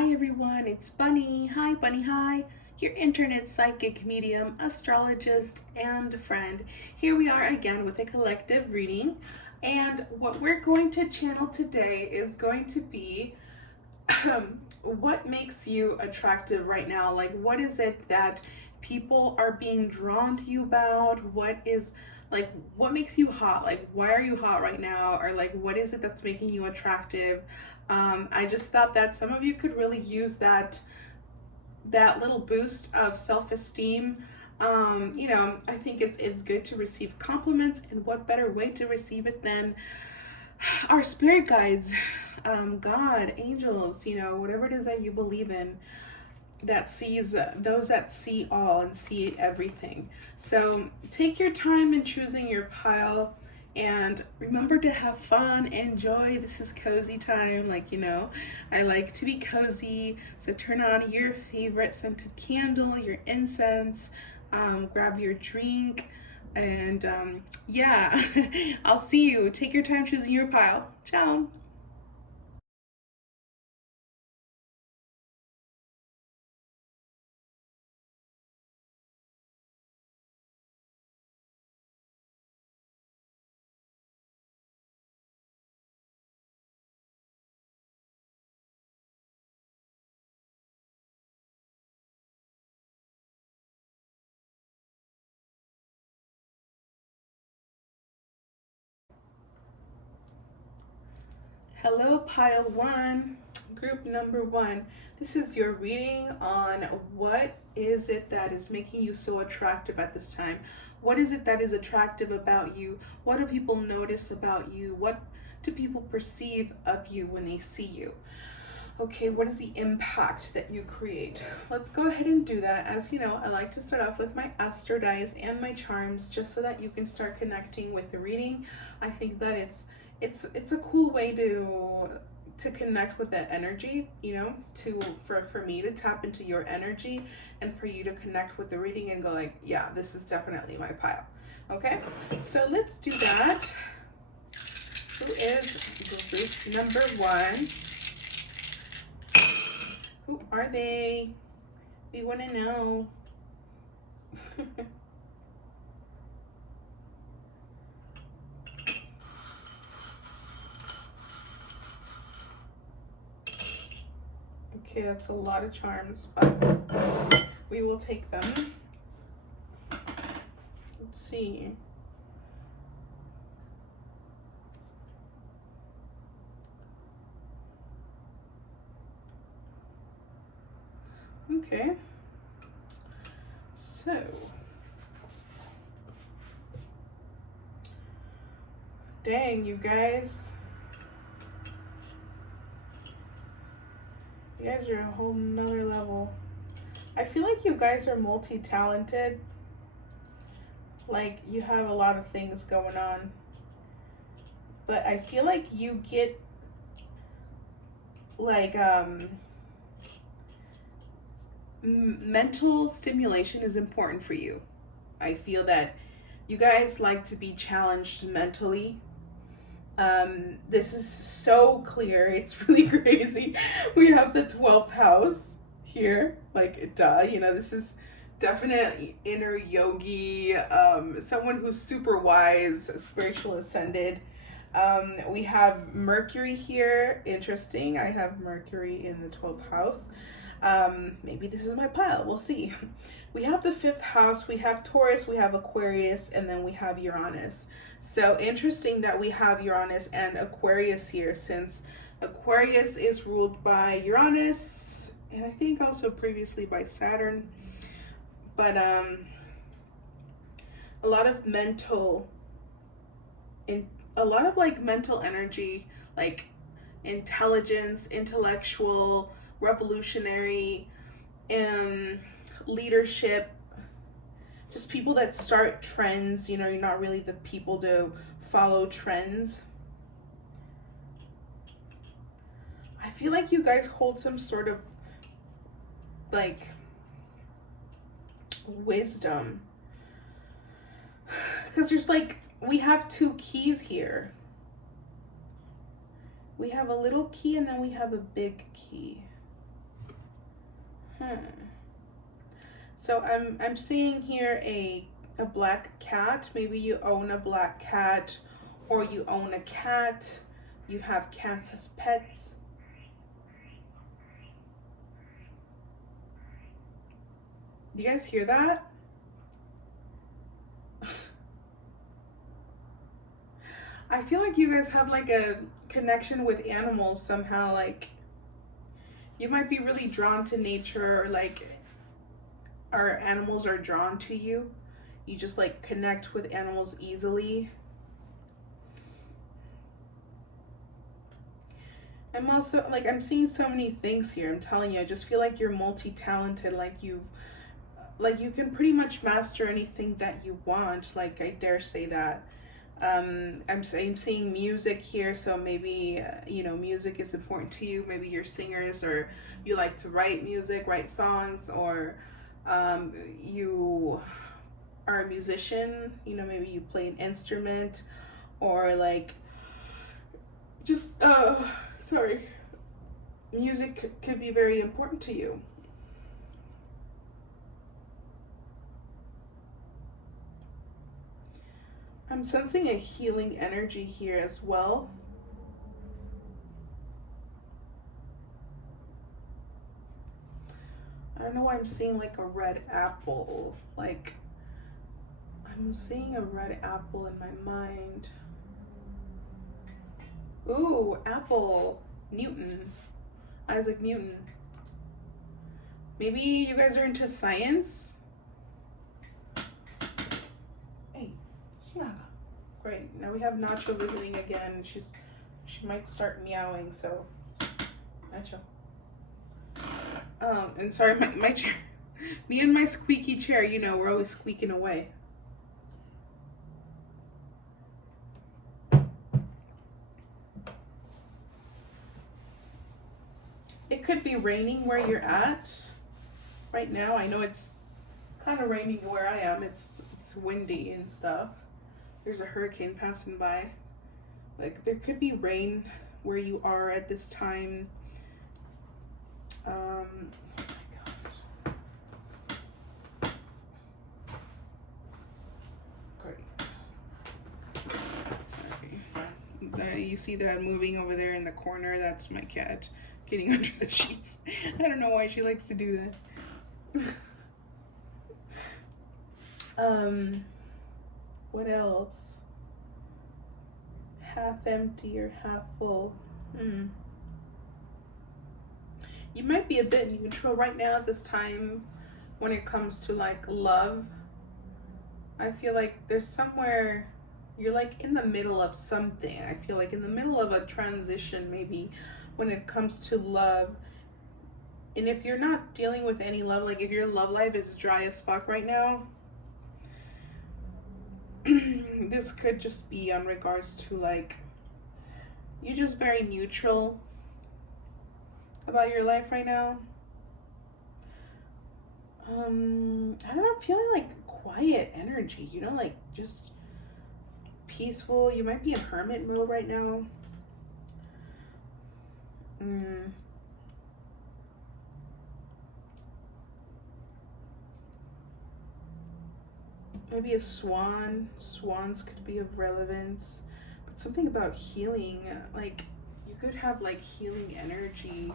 Hi everyone, it's Bunny. Hi Bunny, hi. Your internet psychic medium, astrologist, and friend. Here we are again with a collective reading. And what we're going to channel today is going to be what makes you attractive right now? Like, what is it that people are being drawn to you about? What makes you hot? Like, why are you hot right now? Or, like, what is it that's making you attractive? I just thought that some of you could really use that little boost of self-esteem. I think it's good to receive compliments, and what better way to receive it than our spirit guides, God, angels, whatever it is that you believe in, that sees those that see all and see everything. So take your time in choosing your pile, and remember to have fun, enjoy. This is cozy time. I like to be cozy. So turn on your favorite scented candle, your incense, grab your drink, and yeah, I'll see you. Take your time choosing your pile. Ciao. Hello, pile one, group number one. This is your reading on what is it that is making you so attractive at this time. What is it that is attractive about you? What do people notice about you? What do people perceive of you when they see you? Okay, what is the impact that you create? Let's go ahead and do that. As you know, I like to start off with my aster dice and my charms just so that you can start connecting with the reading. I think that it's a cool way to connect with that energy, for me to tap into your energy and for you to connect with the reading and go like, yeah, this is definitely my pile. Okay? So let's do that. Who is group number one? Who are they? We want to know. Okay, that's a lot of charms, but we will take them. Let's see. Okay. So, dang, you guys. You guys are a whole nother level. I feel like you guys are multi-talented. Like, you have a lot of things going on. But I feel like you get, like, mental stimulation is important for you. I feel that you guys like to be challenged mentally. This is so clear. It's really crazy. We have the 12th house here. Like, duh, this is definitely inner yogi, someone who's super wise, spiritual ascended. We have Mercury here. Interesting. I have Mercury in the 12th house. Maybe this is my pile. We'll see. We have the 5th house. We have Taurus. We have Aquarius. And then we have Uranus. So interesting that we have Uranus and Aquarius here, since Aquarius is ruled by Uranus and I think also previously by Saturn. But a lot of like mental energy, like intelligence, intellectual, revolutionary, and leadership. Just people that start trends. You're not really the people to follow trends. I feel like you guys hold some sort of like wisdom, because there's like, we have two keys here. We have a little key and then we have a big key. So I'm seeing here a black cat. Maybe you own a black cat, or you own a cat. You have cats as pets. You guys hear that? I feel like you guys have like a connection with animals somehow. Like you might be really drawn to nature, or like our animals are drawn to you. You just like connect with animals easily. I'm also like, I'm seeing so many things here. I'm telling you, I just feel like you're multi-talented. Like you can pretty much master anything that you want. Like I dare say that. I'm seeing music here, so maybe you know, music is important to you. Maybe you're singers, or you like to write music, write songs, or you are a musician. You know, maybe you play an instrument, or like just sorry, music could be very important to you. I'm sensing a healing energy here as well. I don't know why I'm seeing like a red apple. Like, I'm seeing a red apple in my mind. Ooh, apple. Newton. Isaac Newton. Maybe you guys are into science? Hey, yeah. Great. Now we have Nacho visiting again. She might start meowing, so Nacho. And sorry, my chair. Me and my squeaky chair, you know, we're always squeaking away. It could be raining where you're at right now. I know it's kind of raining where I am. It's windy and stuff. There's a hurricane passing by. Like, there could be rain where you are at this time. Oh my gosh. Great. Sorry. You see that moving over there in the corner? That's my cat getting under the sheets. I don't know why she likes to do that. What else? Half empty or half full? You might be a bit neutral right now at this time when it comes to like love. I feel like there's somewhere you're like in the middle of something. I feel like in the middle of a transition, maybe, when it comes to love. And if you're not dealing with any love, like if your love life is dry as fuck right now, this could just be on regards to like you're just very neutral about your life right now. I don't know, I'm feeling like quiet energy, you know, like just peaceful. You might be in hermit mode right now. Maybe a swan. Swans could be of relevance. But something about healing, like you could have like healing energy.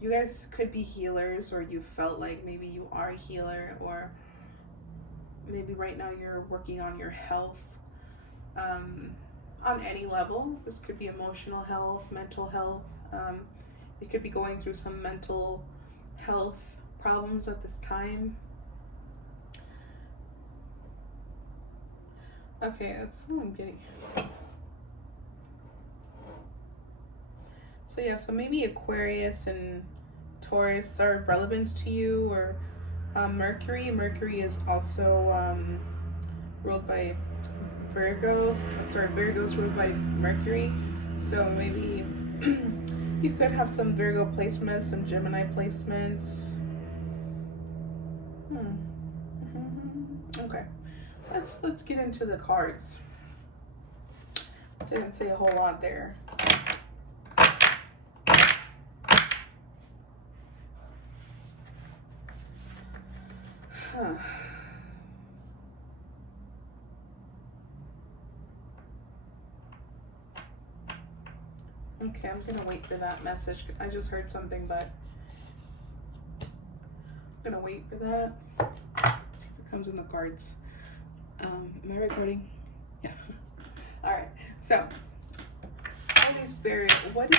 You guys could be healers, or you felt like maybe you are a healer, or maybe right now you're working on your health on any level. This could be emotional health, mental health. You could be going through some mental health problems at this time. Okay, that's what I'm getting. So yeah, so maybe Aquarius and Taurus are relevant to you, or Mercury. Mercury is also ruled by Virgos. Sorry, Virgos ruled by Mercury. So maybe you could have some Virgo placements, some Gemini placements. Okay, let's get into the cards. Didn't say a whole lot there. Huh. Okay, I'm gonna wait for that message. I just heard something, but I'm gonna wait for that. See if it comes in the cards. Am I recording? Yeah. All right. So, Holy Spirit, what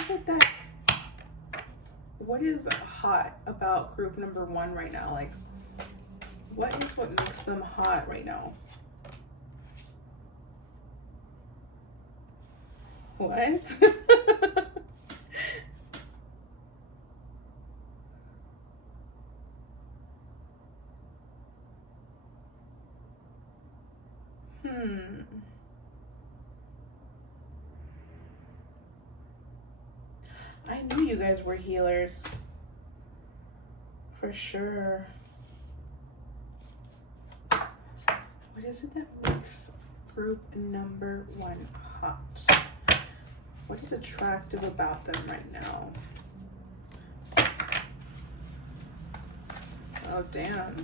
is hot about group number 1 right now? Like, what makes them hot right now? What? I knew you guys were healers. For sure. What is it that makes group number 1 hot? What is attractive about them right now? Oh, damn.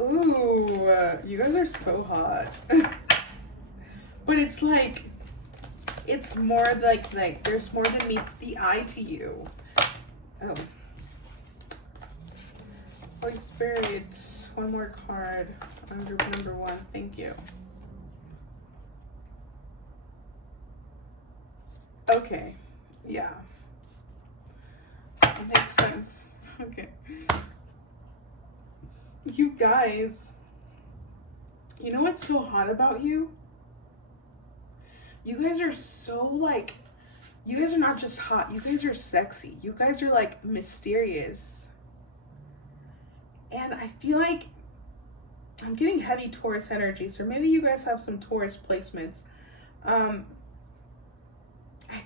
Ooh, you guys are so hot. But it's like, it's more like there's more than meets the eye to you. Oh. Holy Spirit, one more card on group number 1. Thank you. Okay, yeah. That makes sense. Okay. You guys, you know what's so hot about you? You guys are so like, you guys are not just hot, you guys are sexy. You guys are like mysterious. And I feel like I'm getting heavy Taurus energy, so maybe you guys have some Taurus placements. I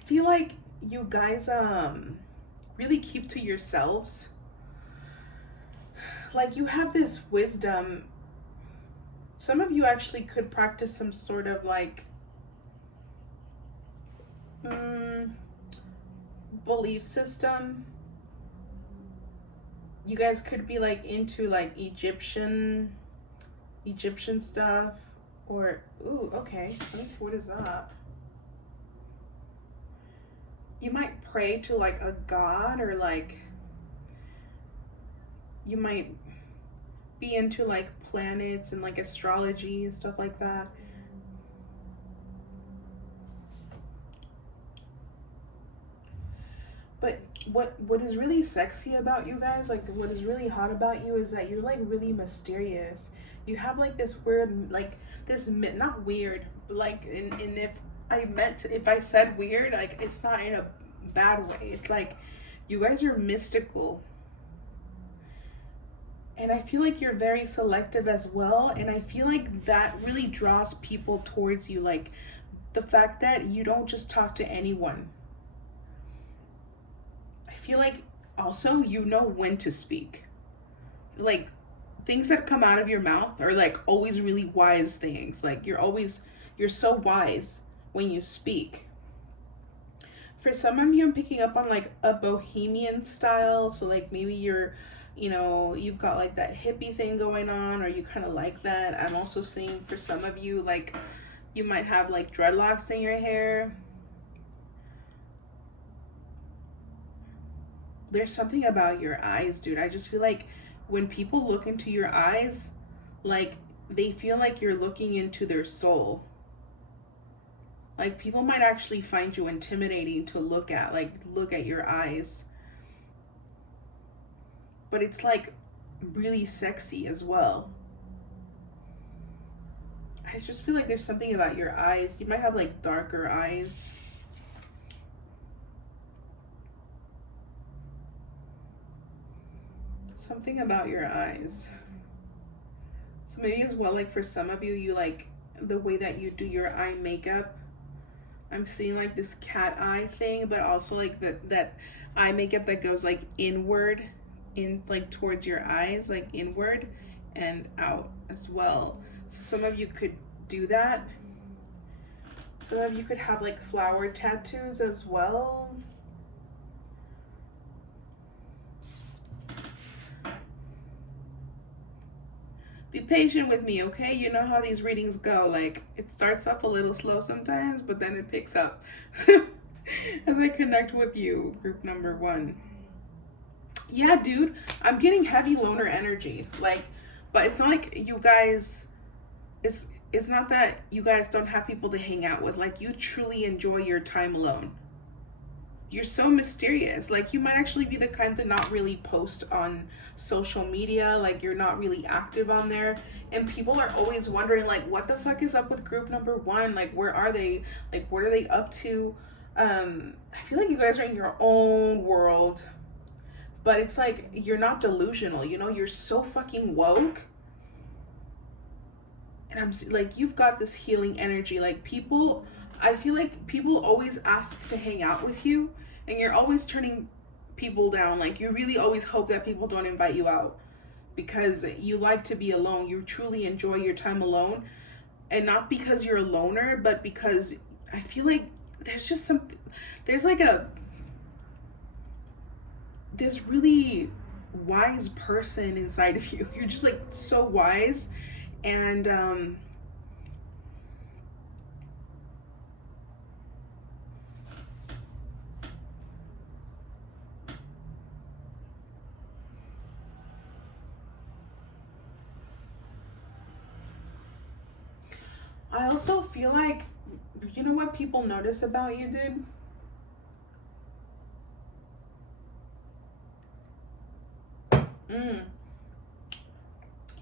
feel like you guys really keep to yourselves. Like, you have this wisdom. Some of you actually could practice some sort of like belief system. You guys could be like into like Egyptian stuff, or ooh, okay, let me see, what is that? You might pray to like a god, or like you might be into like planets and like astrology and stuff like that. But what is really sexy about you guys, like what is really hot about you, is that you're like really mysterious. You have like this weird, like this, not weird, but like, and if I said weird, like it's not in a bad way. It's like you guys are mystical. And I feel like you're very selective as well. And I feel like that really draws people towards you. Like the fact that you don't just talk to anyone. I feel like also you know when to speak. Like things that come out of your mouth are like always really wise things. Like you're so wise when you speak. For some of you, I'm picking up on like a bohemian style. So like maybe you've got like that hippie thing going on, or you kind of like that. I'm also seeing for some of you, like you might have like dreadlocks in your hair. There's something about your eyes, dude. I just feel like when people look into your eyes, like they feel like you're looking into their soul. Like people might actually find you intimidating to look at, like look at your eyes. But it's like really sexy as well. I just feel like there's something about your eyes. You might have like darker eyes. Something about your eyes. So maybe as well, like for some of you, you like the way that you do your eye makeup. I'm seeing like this cat eye thing, but also like that eye makeup that goes like inward, in like towards your eyes, like inward and out as well. So some of you could do that. Some of you could have like flower tattoos as well. be patient with me, okay? You know how these readings go. Like, it starts off a little slow sometimes, but then it picks up. As I connect with you, group number 1. Yeah, dude, I'm getting heavy loner energy. Like, but it's not like you guys, it's not that you guys don't have people to hang out with. Like, you truly enjoy your time alone. You're so mysterious. Like, you might actually be the kind to not really post on social media. Like, you're not really active on there. And people are always wondering, like, what the fuck is up with group number 1? Like, where are they? Like, what are they up to? I feel like you guys are in your own world. But it's like, you're not delusional, you know? You're so fucking woke. And I'm like, you've got this healing energy. Like, people, I feel like people always ask to hang out with you, and you're always turning people down. Like, you really always hope that people don't invite you out because you like to be alone. You truly enjoy your time alone. And not because you're a loner, but because I feel like there's just something, there's like this really wise person inside of you. You're just like so wise. And I also feel like, you know what people notice about you, dude?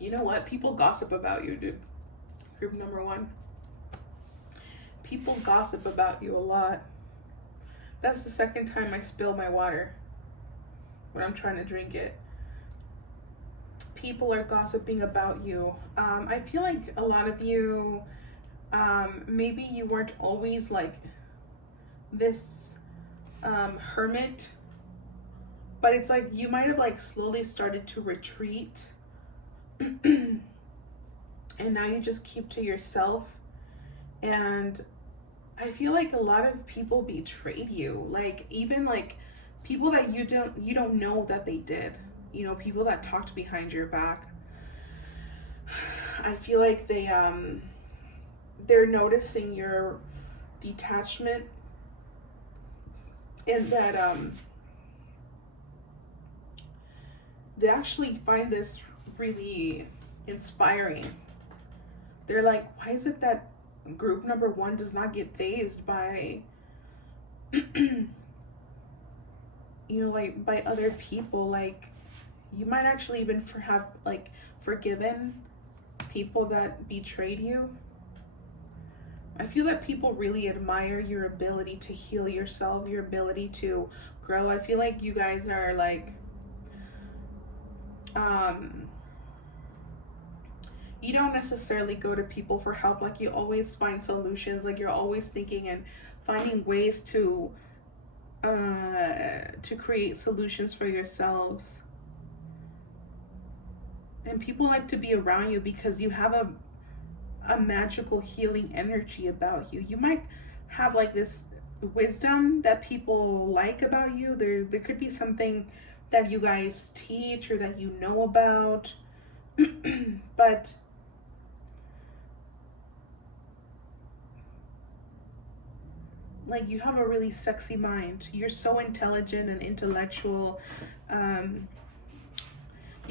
You know what? People gossip about you, dude. Group number 1. People gossip about you a lot. That's the second time I spill my water when I'm trying to drink it. People are gossiping about you. I feel like a lot of you, maybe you weren't always like this hermit, but it's like you might have like slowly started to retreat. And now you just keep to yourself. And I feel like a lot of people betrayed you. Like, even like people that you don't know that they did. You know, people that talked behind your back. I feel like they're noticing your detachment, and that they actually find this really inspiring. They're like, why is it that group number 1 does not get phased by you know, like by other people? Like, you might actually even have like forgiven people that betrayed you. I feel that people really admire your ability to heal yourself, your ability to grow. I feel like you guys are like you don't necessarily go to people for help. Like, you always find solutions. Like, you're always thinking and finding ways to create solutions for yourselves. And people like to be around you because you have a magical healing energy about you. You might have like this wisdom that people like about you. There could be something that you guys teach or that you know about. But like, you have a really sexy mind. You're so intelligent and intellectual. You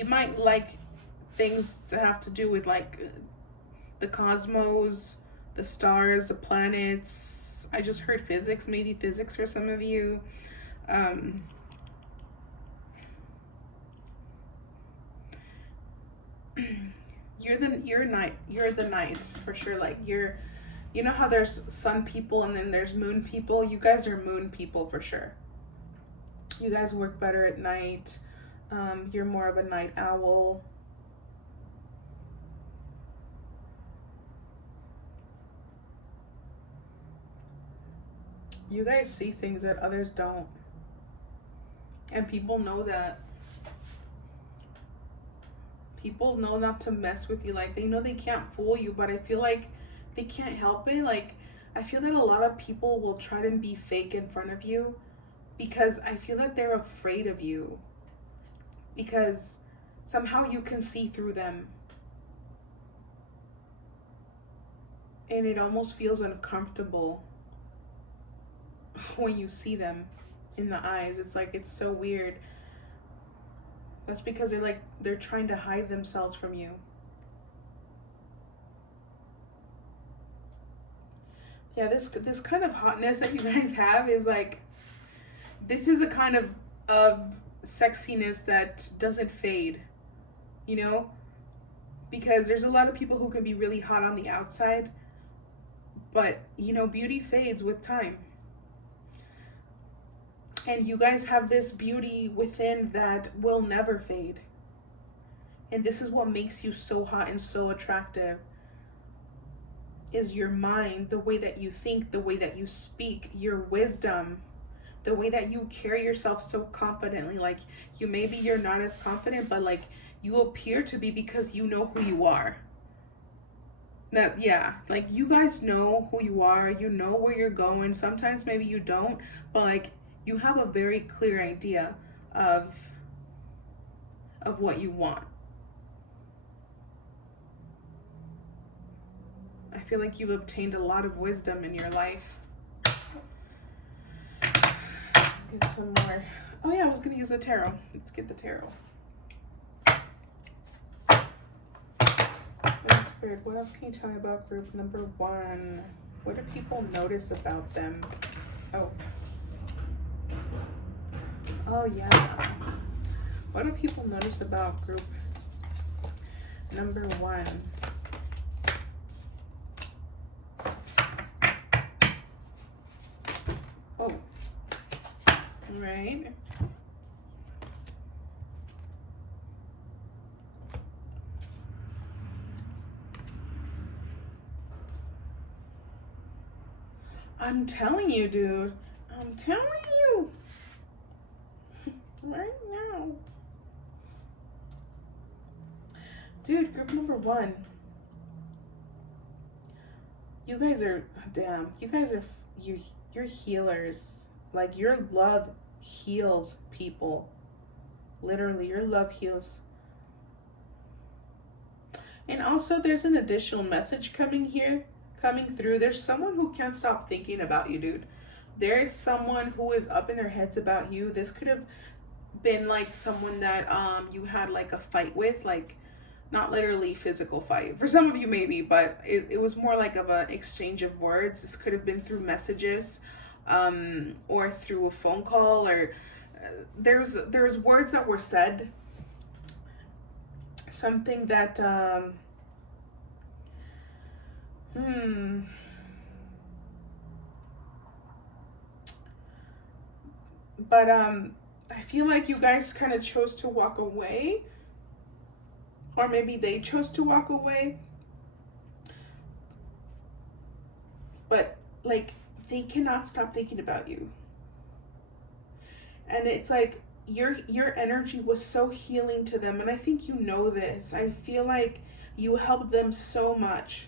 might like things that have to do with like the cosmos, the stars, the planets. I just heard physics, maybe physics for some of you. You're the night for sure. Like, you know how there's sun people and then there's moon people? You guys are moon people for sure. You guys work better at night. You're more of a night owl. You guys see things that others don't. And people know that. People know not to mess with you. Like, they know they can't fool you, but I feel like they can't help it. Like, I feel that a lot of people will try to be fake in front of you because I feel that they're afraid of you. Because somehow you can see through them. and it almost feels uncomfortable when you see them in the eyes. It's like, it's so weird. That's because they're trying to hide themselves from you. Yeah, this kind of hotness that you guys have is like, this is a kind of sexiness that doesn't fade, you know? Because there's a lot of people who can be really hot on the outside, but you know, beauty fades with time. And you guys have this beauty within that will never fade. And this is what makes you so hot and so attractive, is your mind, the way that you think, the way that you speak, your wisdom, the way that you carry yourself so confidently. Like, you're not as confident, but like, you appear to be because you know who you are. That, yeah, like, you guys know who you are, you know where you're going. Sometimes maybe you don't, but like, you have a very clear idea of what you want. I feel like you've obtained a lot of wisdom in your life. Get some more. Oh yeah, I was gonna use the tarot. Let's get the tarot. Spirit, what else can you tell me about group number 1? What do people notice about them? Oh yeah. What do people notice about group number 1? Oh, right. I'm telling you, dude. I'm telling you. Right now. Dude, group number 1. You guys are, damn, you guys are, you're healers. Like, your love heals people. Literally, your love heals. And also, there's an additional message coming through. There's someone who can't stop thinking about you, dude. There is someone who is up in their heads about you. This could have been like someone that you had like a fight with, like, not literally physical fight. For some of you maybe, but it was more like of an exchange of words. This could have been through messages, or through a phone call, or there's words that were said. Something that but I feel like you guys kind of chose to walk away, or maybe they chose to walk away, but like, they cannot stop thinking about you. And it's like, your energy was so healing to them, and I think you know this. I feel like you helped them so much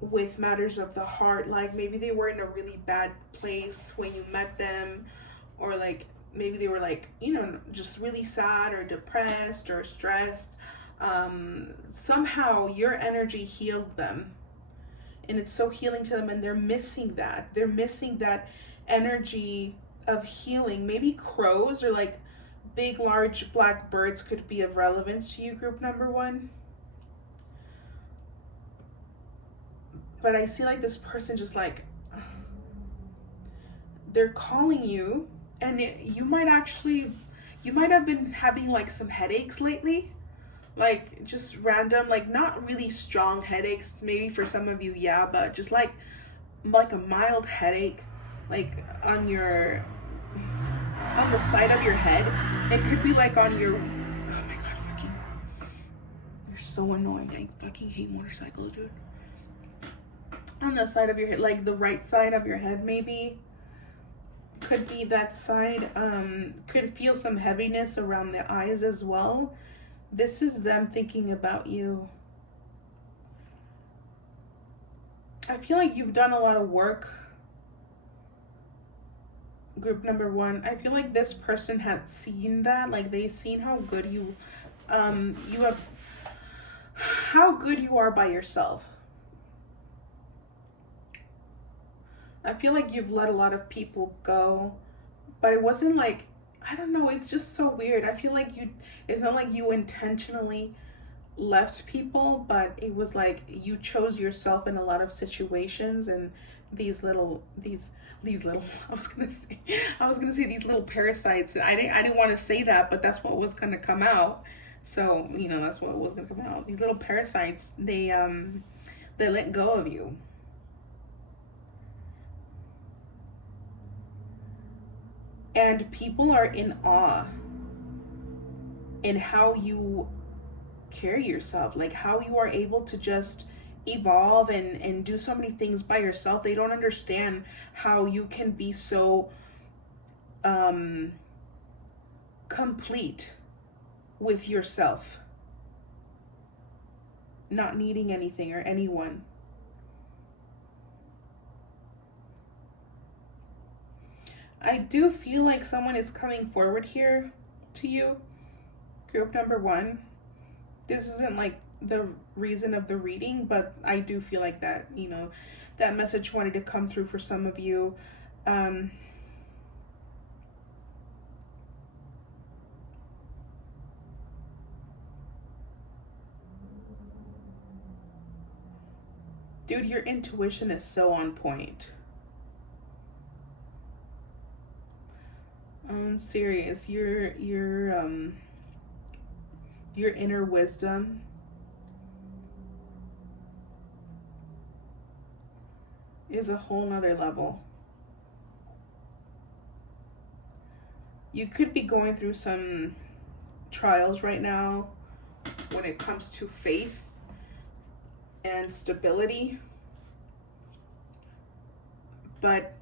with matters of the heart. Like, maybe they were in a really bad place when you met them, or like, maybe they were like, you know, just really sad or depressed or stressed. Somehow your energy healed them, and it's so healing to them, and they're missing that. They're missing that energy of healing. Maybe crows or like big, large black birds could be of relevance to you, group number 1. But I see like this person just like, they're calling you, and you might have been having like some headaches lately, like just random, like not really strong headaches. Maybe for some of you, yeah, but just like a mild headache, like on the side of your head. It could be like on your, oh my god, fucking, you're so annoying. I fucking hate motorcycles, dude. On the side of your head, like the right side of your head, maybe. Could be that side. Could feel some heaviness around the eyes as well. This is them thinking about you. I feel like you've done a lot of work, group number 1. I feel like this person had seen that, like they've seen how good you are by yourself. I feel like you've let a lot of people go, but it wasn't like, I don't know, it's just so weird. I feel like it's not like you intentionally left people, but it was like you chose yourself in a lot of situations, and these little I was gonna say these little parasites. I didn't want to say that, but that's what was gonna come out. So, that's what was gonna come out. These little parasites, they let go of you. And people are in awe in how you carry yourself, like how you are able to just evolve and do so many things by yourself. They don't understand how you can be so um complete with yourself, not needing anything or anyone. I do feel like someone is coming forward here to you, group number one. This isn't like the reason of the reading, but I do feel like that, that message wanted to come through for some of you. Um, Dude, your intuition is so on point. I'm serious. Your inner wisdom is a whole nother level. You could be going through some trials right now when it comes to faith and stability, but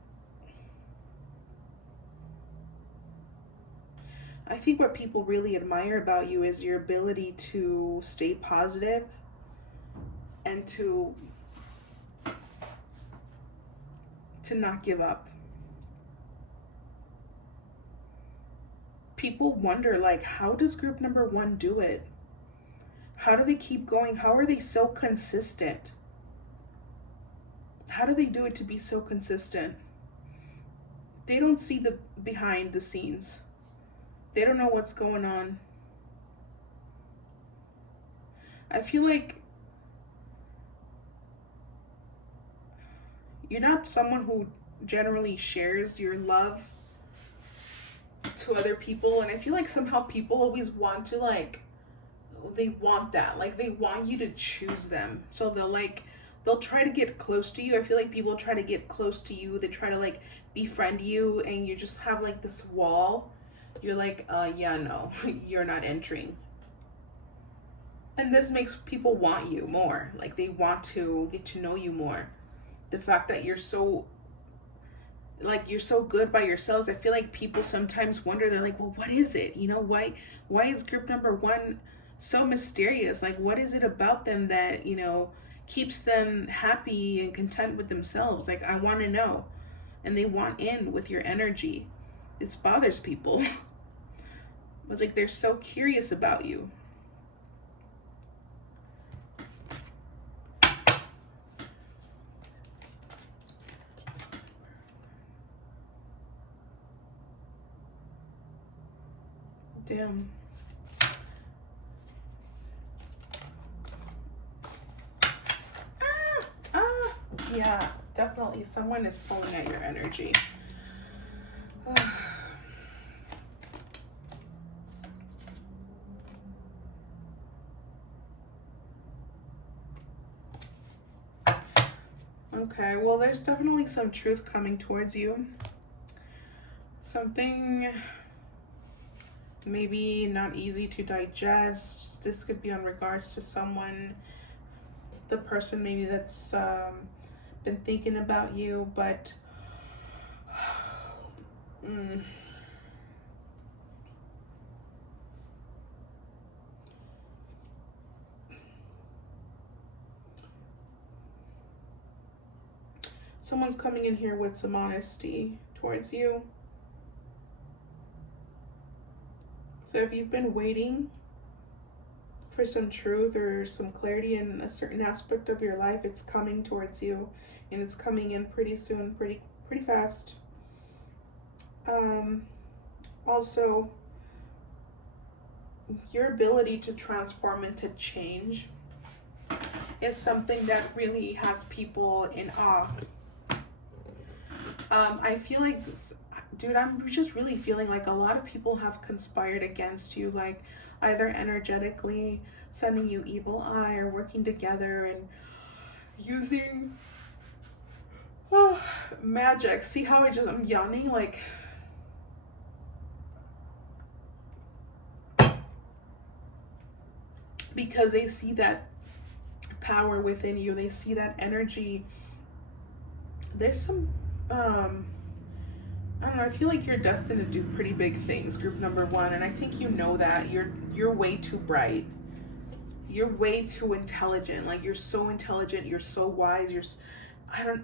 I think what people really admire about you is your ability to stay positive and to not give up. People wonder, like, how does group number one do it? How do they keep going? How are they so consistent? How do they do it to be so consistent? They don't see the behind the scenes. They don't know what's going on. I feel like you're not someone who generally shares your love to other people, and I feel like somehow people always want to, like, they want that, like they want you to choose them, so they'll try to get close to you. I feel like people try to get close to you, they try to like befriend you, and you just have like this wall. You're like, yeah, no, you're not entering. And this makes people want you more, like they want to get to know you more. The fact that you're so good by yourselves, I feel like people sometimes wonder, they're like, well, what is it, why is group number one so mysterious? Like, what is it about them that keeps them happy and content with themselves? Like, I want to know. And they want in with your energy. It bothers people. It's like they're so curious about you. Damn. Yeah, definitely someone is pulling at your energy. Okay, well, there's definitely some truth coming towards you. Something maybe not easy to digest. This could be in regards to someone, the person maybe that's been thinking about you, but someone's coming in here with some honesty towards you. So if you've been waiting for some truth or some clarity in a certain aspect of your life, it's coming towards you, and it's coming in pretty soon, pretty fast. Also, your ability to transform and to change is something that really has people in awe. I feel like this, dude, I'm just really feeling like a lot of people have conspired against you, like either energetically sending you evil eye or working together and using magic. See how I'm yawning, like because they see that power within you, they see that energy. There's some I don't know, I feel like you're destined to do pretty big things, group number one, and I think you know that. You're way too bright. You're way too intelligent. Like, you're so intelligent, you're so wise,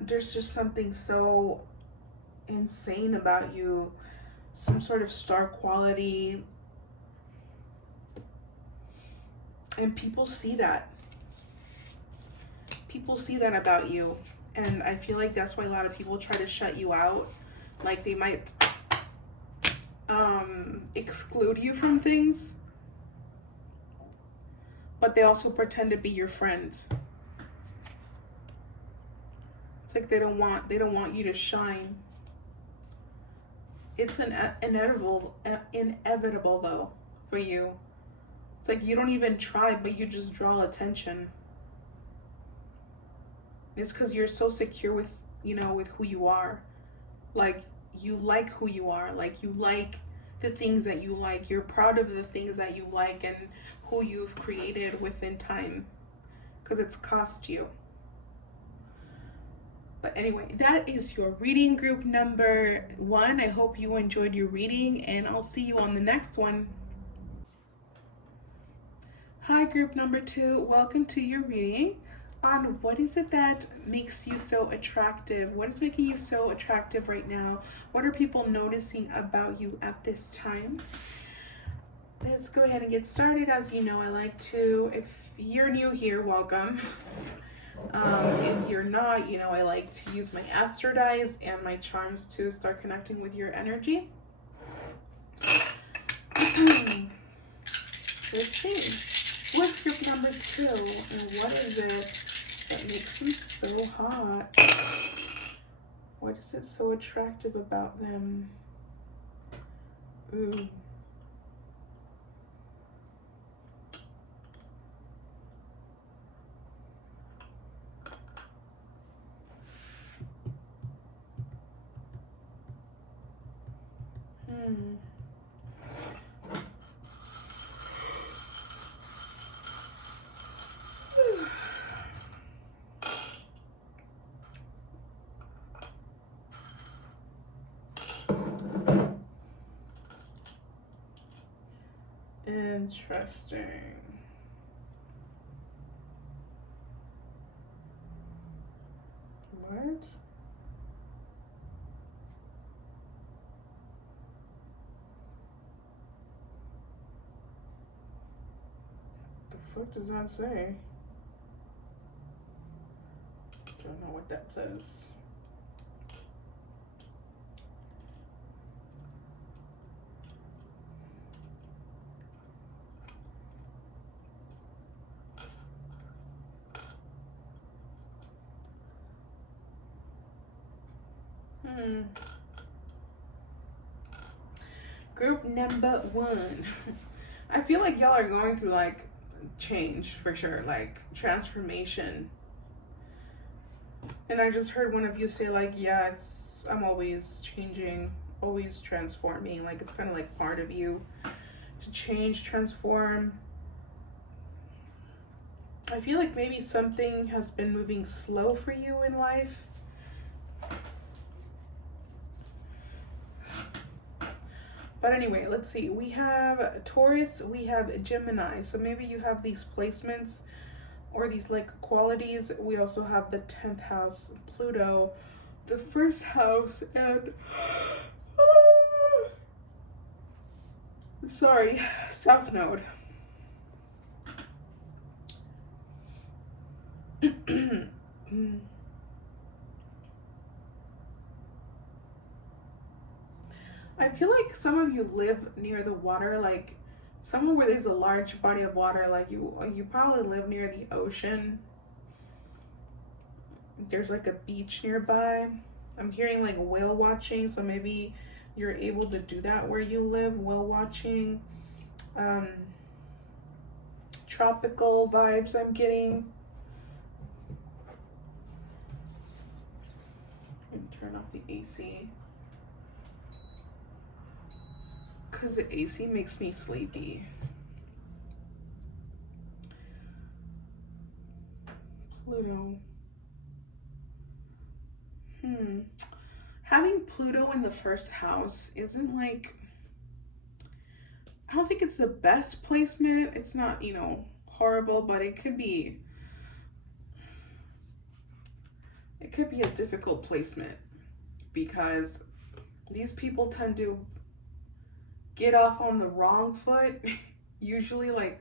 there's just something so insane about you. Some sort of star quality. And people see that. People see that about you. And I feel like that's why a lot of people try to shut you out. Like, they might exclude you from things, but they also pretend to be your friends. It's like they don't want you to shine. It's inevitable though for you. It's like you don't even try, but you just draw attention. It's because you're so secure with who you are. Like, you like who you are. Like, you like the things that you like. You're proud of the things that you like and who you've created within time, because it's cost you. But anyway, that is your reading, group number one. I hope you enjoyed your reading, and I'll see you on the next one. Hi, group number two. Welcome to your reading on what is it that makes you so attractive? What is making you so attractive right now? What are people noticing about you at this time? Let's go ahead and get started. As you know, I like to, if you're new here, welcome. If you're not, I like to use my Astro Dice and my charms to start connecting with your energy. Let's see. What's group number two, and what is it that makes them so hot? What is it so attractive about them? Ooh. Interesting. What? The fuck does that say? Don't know what that says. Group number one. I feel like y'all are going through like change for sure, like transformation. And I just heard one of you say like, yeah, I'm always changing, always transforming. Like, it's kind of like part of you to change, transform. I feel like maybe something has been moving slow for you in life. But anyway, let's see. We have Taurus, we have Gemini. So maybe you have these placements or these like qualities. We also have the 10th house, Pluto, the first house, and South Node. I feel like some of you live near the water, like somewhere where there's a large body of water, like you probably live near the ocean. There's like a beach nearby. I'm hearing like whale watching, so maybe you're able to do that where you live, whale watching. Um, Tropical vibes I'm getting. And turn off the AC. Because the AC makes me sleepy. Pluto. Having Pluto in the first house isn't like, I don't think it's the best placement. It's not, horrible, but it could be a difficult placement because these people tend to get off on the wrong foot usually, like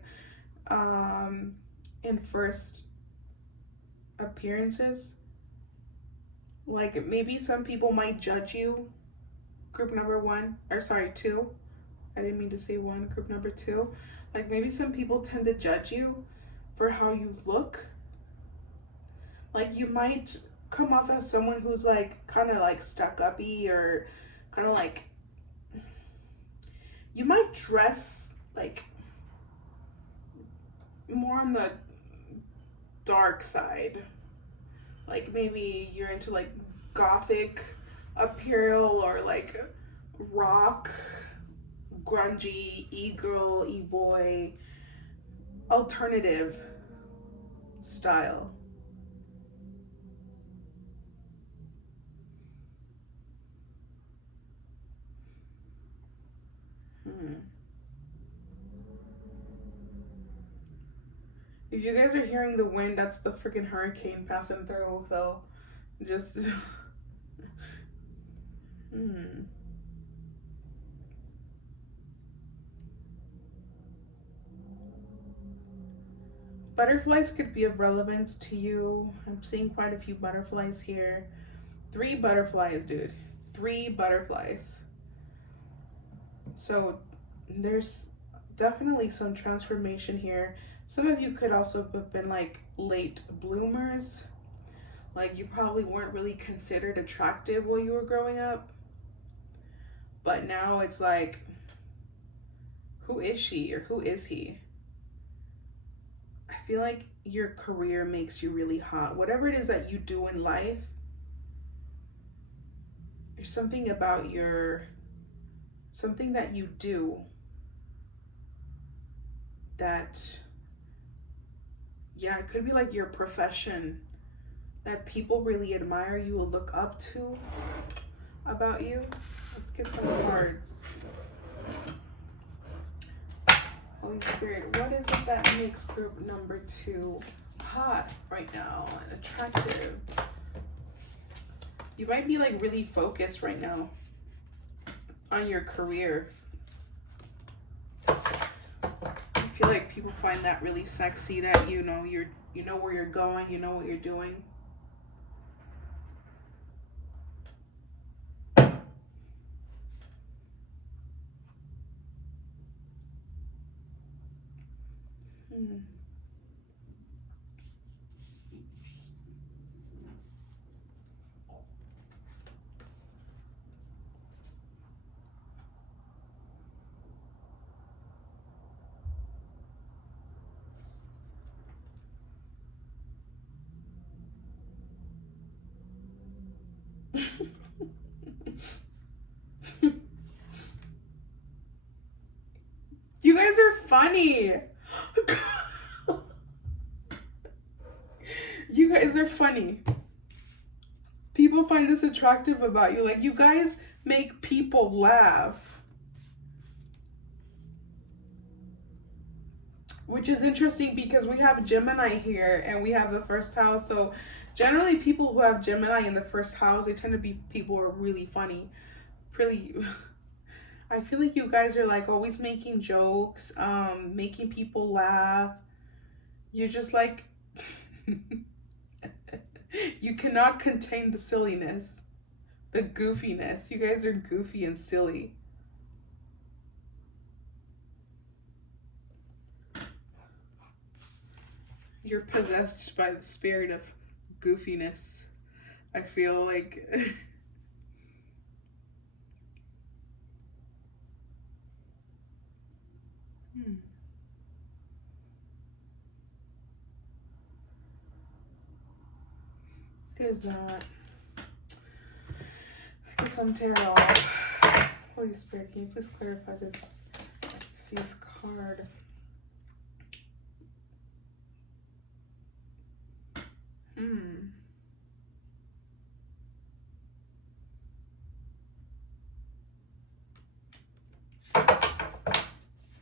in first appearances. Like maybe some people might judge you, group number one, or sorry, two. I didn't mean to say one, group number two. Like maybe some people tend to judge you for how you look. Like you might come off as someone who's like kind of like stuck uppy, or kind of like, you might dress like more on the dark side. Like maybe you're into like gothic apparel, or like rock, grungy, e-girl, e-boy, alternative style. If you guys are hearing the wind, that's the freaking hurricane passing through, so just Butterflies could be of relevance to you. I'm seeing quite a few butterflies here. 3 butterflies, dude. 3 butterflies. So there's definitely some transformation here. Some of you could also have been like late bloomers. Like you probably weren't really considered attractive while you were growing up. But now it's like, who is she or who is he? I feel like your career makes you really hot. Whatever it is that you do in life, there's something about something that you do that, yeah, it could be like your profession that people really admire you or look up to about you. Let's get some cards. Holy Spirit, what is it that makes group number 2 hot right now and attractive? You might be like really focused right now on your career. I feel like people find that really sexy, that you know where you're going, you know what you're doing. You guys are funny. You guys are funny. People find this attractive about you. Like, you guys make people laugh. Which is interesting because we have Gemini here and we have the first house. So generally people who have Gemini in the first house, they tend to be people who are really funny. Really, I feel like you guys are like always making jokes, making people laugh. You're just like, you cannot contain the silliness, the goofiness. You guys are goofy and silly. You're possessed by the spirit of goofiness. I feel like. What is that? Let's get some tarot. Holy Spirit, can you please clarify this deceased card? Let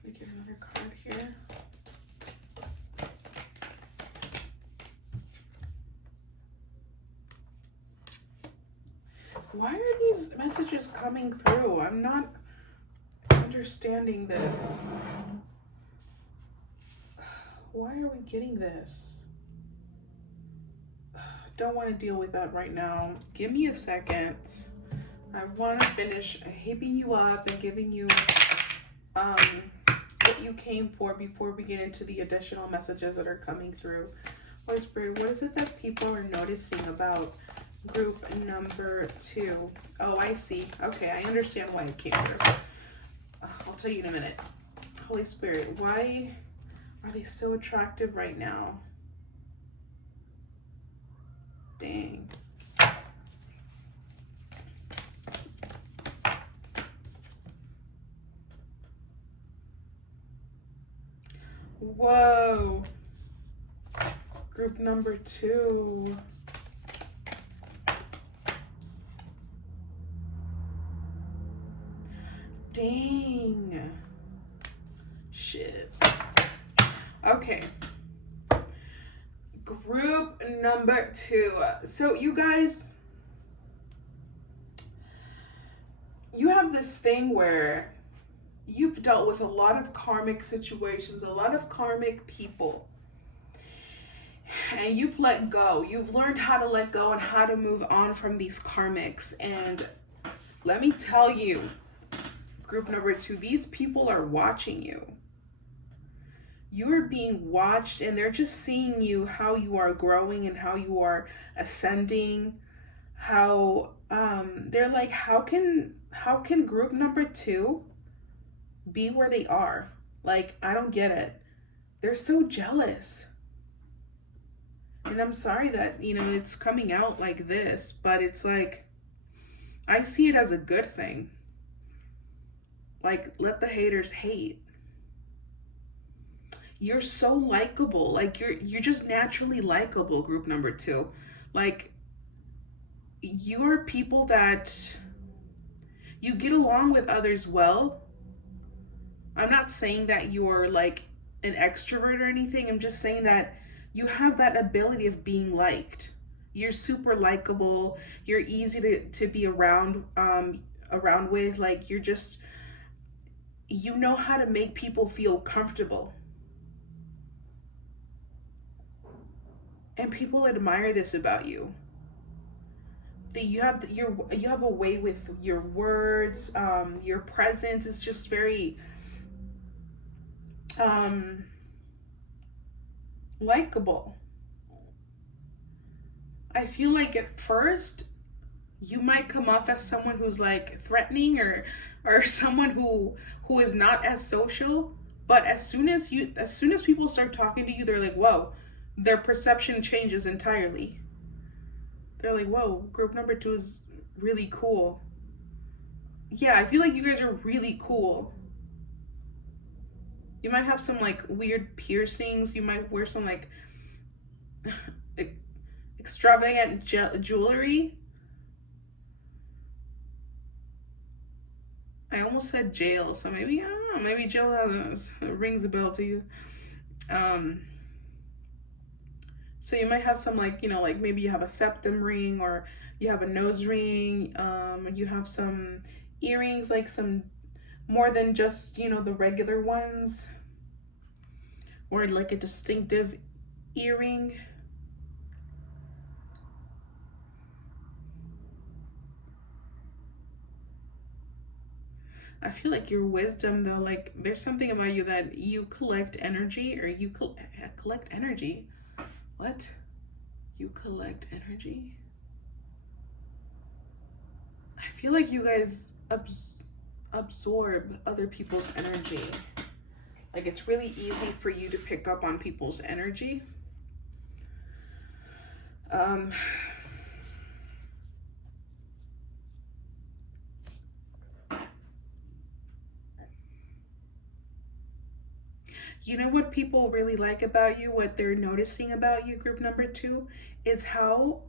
me get another card here. Why are these messages coming through? I'm not understanding this. Why are we getting this? Don't want to deal with that right now. Give me a second. I want to finish hyping you up and giving you what you came for before we get into the additional messages that are coming through. Holy Spirit, what is it that people are noticing about group number 2? Oh, I see. Okay, I understand why it came through. I'll tell you in a minute. Holy Spirit, why are they so attractive right now? Dang. Whoa. Group number 2. Dang. Shit. Okay. Group number 2. So you guys, you have this thing where you've dealt with a lot of karmic situations, a lot of karmic people, and you've let go. You've learned how to let go and how to move on from these karmics. And let me tell you, group number 2, these people are watching you. You are being watched, and they're just seeing you, how you are growing and how you are ascending. How they're like, how can group number 2 be where they are? Like, I don't get it. They're so jealous. And I'm sorry that, you know, it's coming out like this, but it's like, I see it as a good thing. Like, let the haters hate. You're so likable. Like, you're just naturally likable, group number 2. Like, you're people that you get along with others well. I'm not saying that you're like an extrovert or anything. I'm just saying that you have that ability of being liked. You're super likable. You're easy to be around with. Like, you're just, you know how to make people feel comfortable. And people admire this about you. That you have a way with your words, your presence is just very likable. I feel like at first you might come off as someone who's like threatening or someone who is not as social, but as soon as people start talking to you, they're like, whoa, their perception changes entirely. They're like, whoa, group number 2 is really cool. Yeah, I feel like you guys are really cool. You might have some like weird piercings. You might wear some like extravagant jewelry. I almost said jail, so maybe, I don't know, maybe jail rings a bell to you. So you might have some like, you know, like maybe you have a septum ring, or you have a nose ring, you have some earrings, like some more than just, you know, the regular ones, or like a distinctive earring. I feel like your wisdom, though, like there's something about you that you collect energy, or you collect energy. What? You collect energy? I feel like you guys absorb other people's energy. Like, it's really easy for you to pick up on people's energy. You know what people really like about you, what they're noticing about you, group number 2, is how,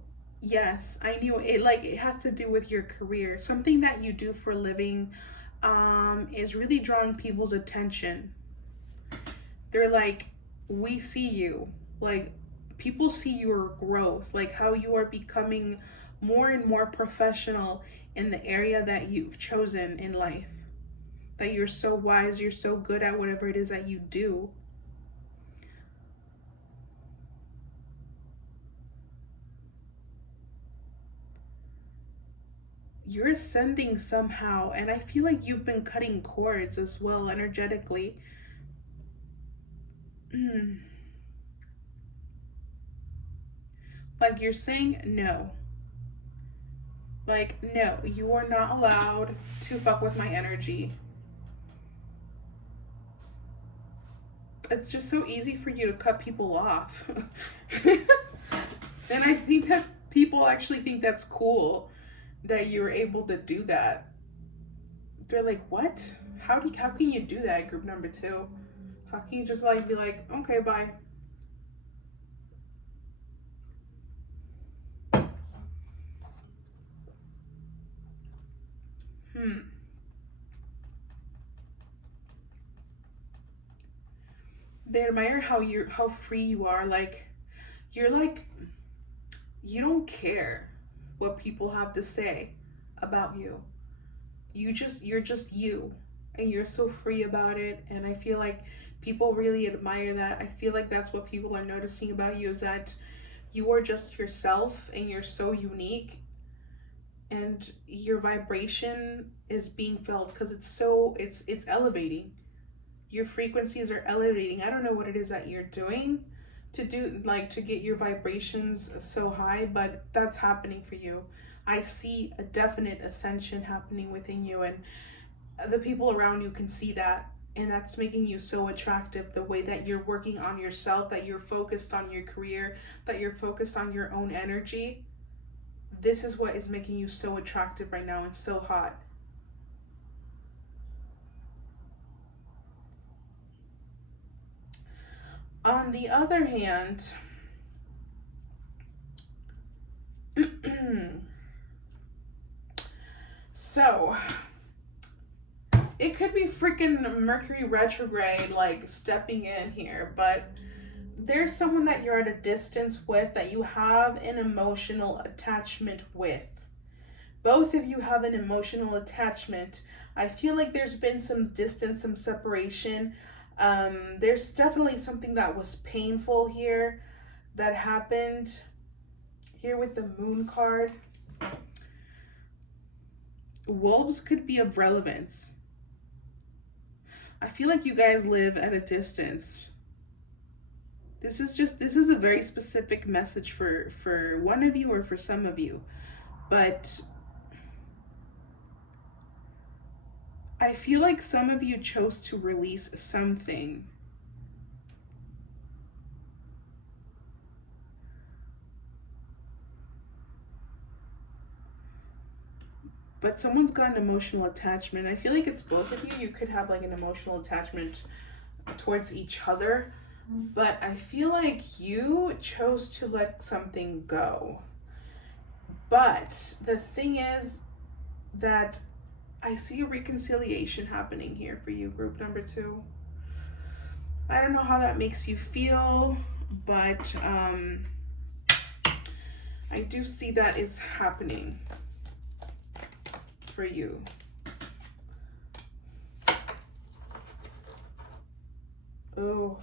yes, I knew it, like, it has to do with your career. Something that you do for a living is really drawing people's attention. They're like, we see you. Like, people see your growth, like how you are becoming more and more professional in the area that you've chosen in life. That you're so wise, you're so good at whatever it is that you do. You're ascending somehow, and I feel like you've been cutting cords as well energetically. Like, you're saying no. Like, no, you are not allowed to fuck with my energy. It's just so easy for you to cut people off. And I think that people actually think that's cool that you're able to do that. They're like, what? How can you do that, group number 2? How can you just like be like, okay, bye? They admire how free you are. Like, you're like, you don't care what people have to say about you. You're just you, and you're so free about it. And I feel like people really admire that. I feel like that's what people are noticing about you, is that you are just yourself and you're so unique, and your vibration is being felt because it's elevating. Your frequencies are elevating. I don't know what it is that you're doing to do, like, to get your vibrations so high, but that's happening for you. I see a definite ascension happening within you, and the people around you can see that, and that's making you so attractive. The way that you're working on yourself, that you're focused on your career, that you're focused on your own energy. This is what is making you so attractive right now and so hot. On the other hand, so it could be freaking Mercury retrograde, like, stepping in here, but there's someone that you're at a distance with, that you have an emotional attachment with. Both of you have an emotional attachment. I feel like there's been some distance, some separation. There's definitely something that was painful here that happened here with the Moon card. Wolves could be of relevance. I feel like you guys live at a distance. This is a very specific message for one of you or for some of you. But I feel like some of you chose to release something. But someone's got an emotional attachment. I feel like it's both of you. You could have like an emotional attachment towards each other. But I feel like you chose to let something go. But the thing is that I see a reconciliation happening here for you, group number 2. I don't know how that makes you feel, but I do see that is happening for you. Oh.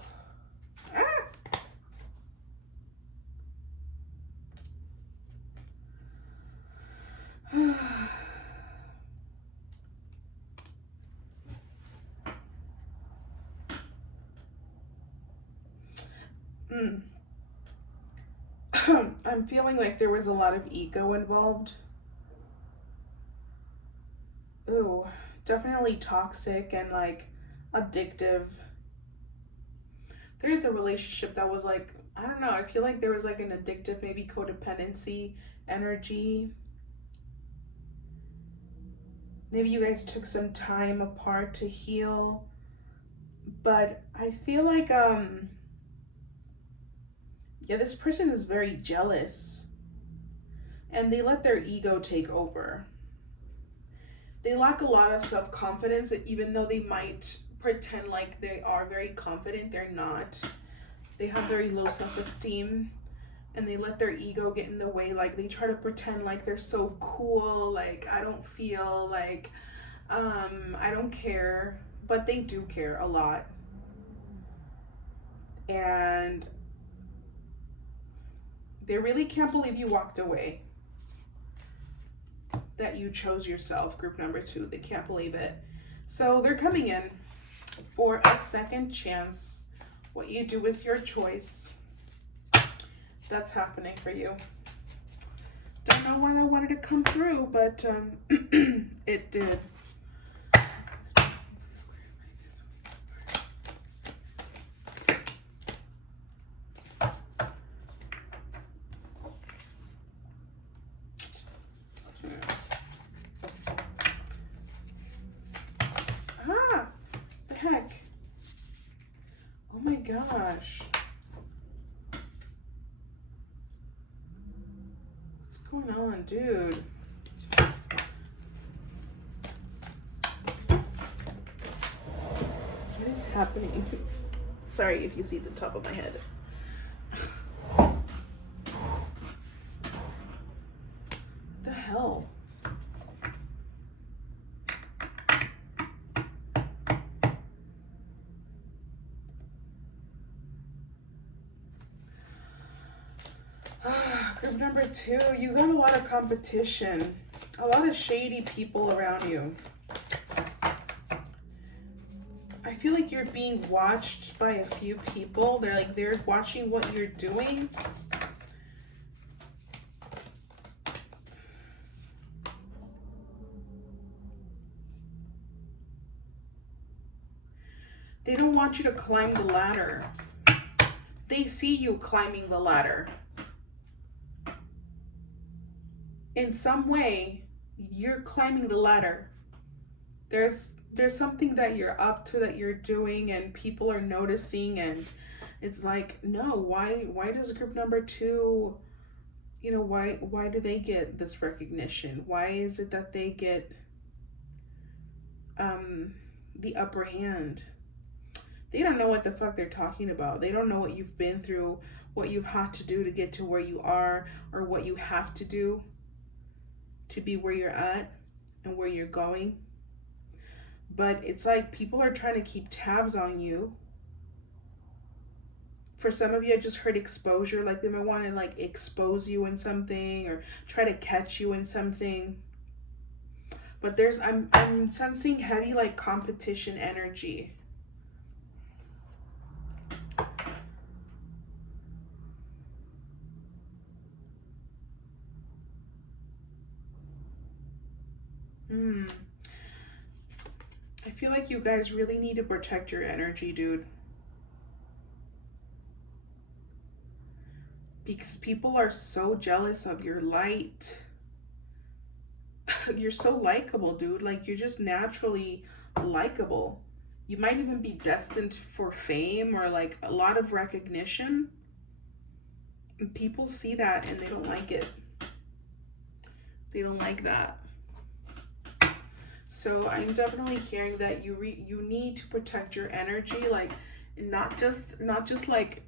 I'm feeling like there was a lot of ego involved. Ooh, definitely toxic and like addictive. There's a relationship that was like, I don't know, I feel like there was like an addictive, maybe codependency energy. Maybe you guys took some time apart to heal, but I feel like yeah, this person is very jealous and they let their ego take over. They lack a lot of self-confidence, even though they might pretend like they are very confident, they're not. They have very low self-esteem and they let their ego get in the way. Like they try to pretend like they're so cool, like I don't feel like I don't care, but they do care a lot. And they really can't believe you walked away, that you chose yourself, group number 2. They can't believe it. So they're coming in for a second chance. What you do is your choice. That's happening for you. Don't know why I wanted to come through, but it did. Ah, the heck. Oh my gosh. What's going on, dude? What is happening? Sorry if you see the top of my head. What the hell? Group number 2, you got a lot of competition, a lot of shady people around you. I feel like you're being watched by a few people. They're watching what you're doing. They don't want you to climb the ladder. They see you climbing the ladder. In some way, you're climbing the ladder. There's something that you're up to, that you're doing, and people are noticing, and it's like, no, why does group number 2, you know, why do they get this recognition? Why is it that they get the upper hand? They don't know what the fuck they're talking about. They don't know what you've been through, what you've had to do to get to where you are, or what you have to do to be where you're at and where you're going. But it's like people are trying to keep tabs on you. For some of you, I just heard exposure. Like they might want to like expose you in something or try to catch you in something. But I'm sensing heavy like competition energy. I feel like you guys really need to protect your energy, dude. Because people are so jealous of your light. You're so likable, dude. Like you're just naturally likable. You might even be destined for fame or like a lot of recognition. And people see that and they don't like it. They don't like that. So I'm definitely hearing that you need to protect your energy, like not just like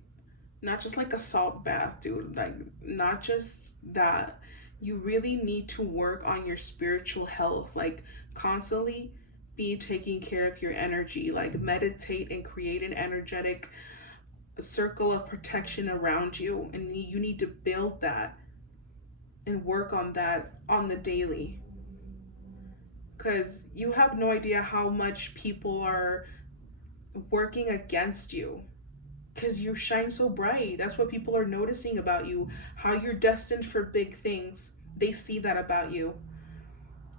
a salt bath, dude. Like not just that. You really need to work on your spiritual health, like constantly be taking care of your energy, like meditate and create an energetic circle of protection around you, and you need to build that and work on that on the daily. Because you have no idea how much people are working against you. because you shine so bright. That's what people are noticing about you, how you're destined for big things. They see that about you.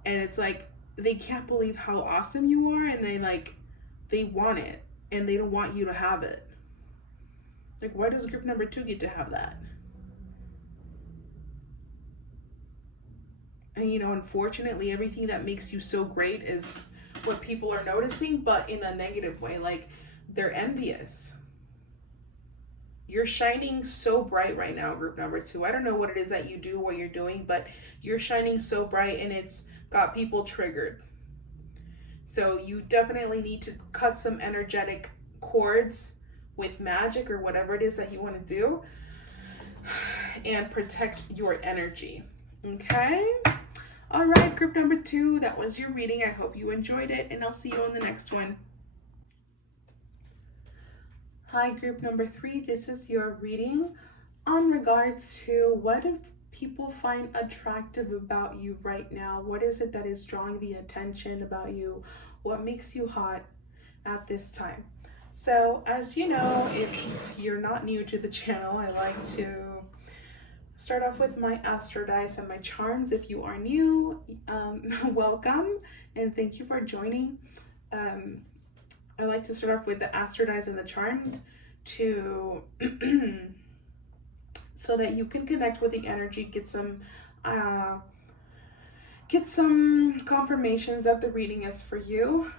And it's like they can't believe how awesome you are, and they want it, and they don't want you to have it. Like, why does group number 2 get to have that? And unfortunately, everything that makes you so great is what people are noticing, but in a negative way. Like, they're envious. You're shining so bright right now, group number 2. I don't know what it is that you do, what you're doing, but you're shining so bright, and it's got people triggered. So you definitely need to cut some energetic cords with magic or whatever it is that you want to do, and protect your energy. Okay? All right, group number 2, that was your reading. I hope you enjoyed it, and I'll see you on the next one. Hi, group number 3. This is your reading on regards to what if people find attractive about you right now. What is it that is drawing the attention about you? What makes you hot at this time? So, as you know, if you're not new to the channel, I like to start off with my astro dice and my charms. If you are new, welcome and thank you for joining. I like to start off with the astro dice and the charms to so that you can connect with the energy, get some confirmations that the reading is for you.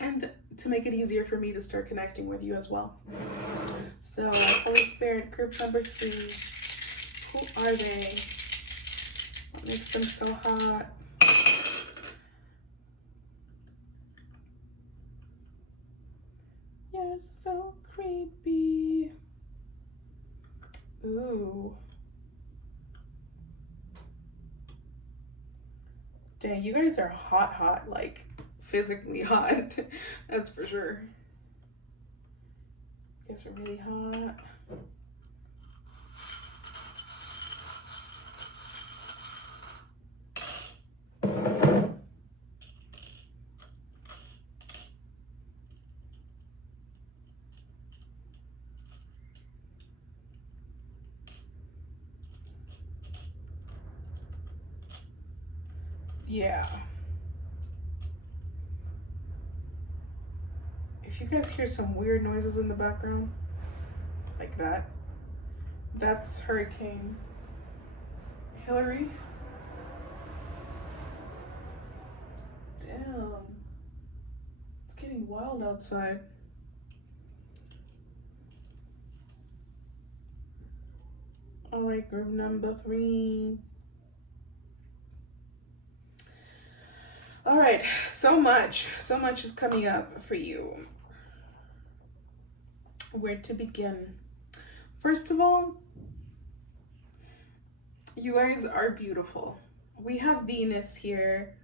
And to make it easier for me to start connecting with you as well. So, Holy Spirit, group number 3, who are they? What makes them so hot? You're so creepy. Ooh. Dang, you guys are hot, like physically hot. That's for sure. You guys are really hot. Yeah. If you guys hear some weird noises in the background, like that, that's Hurricane Hillary. Damn. It's getting wild outside. All right, group number 3. All right, so much is coming up for you. Where to begin? First of all, you guys are beautiful. We have Venus here,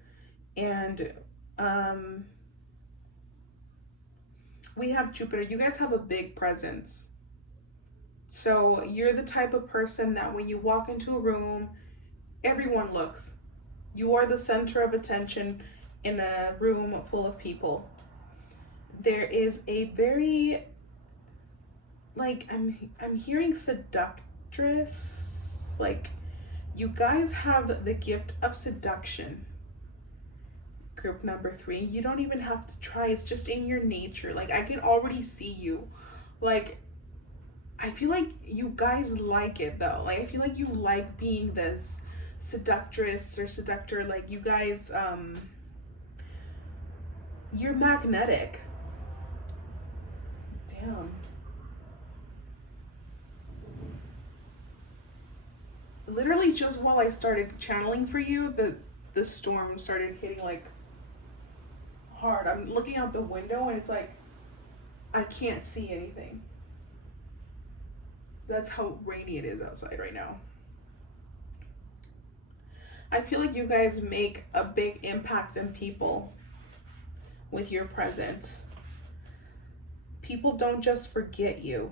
and we have Jupiter. You guys have a big presence. So you're the type of person that when you walk into a room, everyone looks. You are the center of attention in a room full of people. There is a very, like, I'm hearing seductress. Like, you guys have the gift of seduction. Group number 3. You don't even have to try. It's just in your nature. Like, I can already see you. Like, I feel like you guys like it though. Like, I feel like you like being this seductress or seductor. Like, you guys, you're magnetic. Damn. Literally just while I started channeling for you, the storm started hitting like hard. I'm looking out the window and it's like I can't see anything. That's how rainy it is outside right now. I feel like you guys make a big impact in people with your presence. People don't just forget you.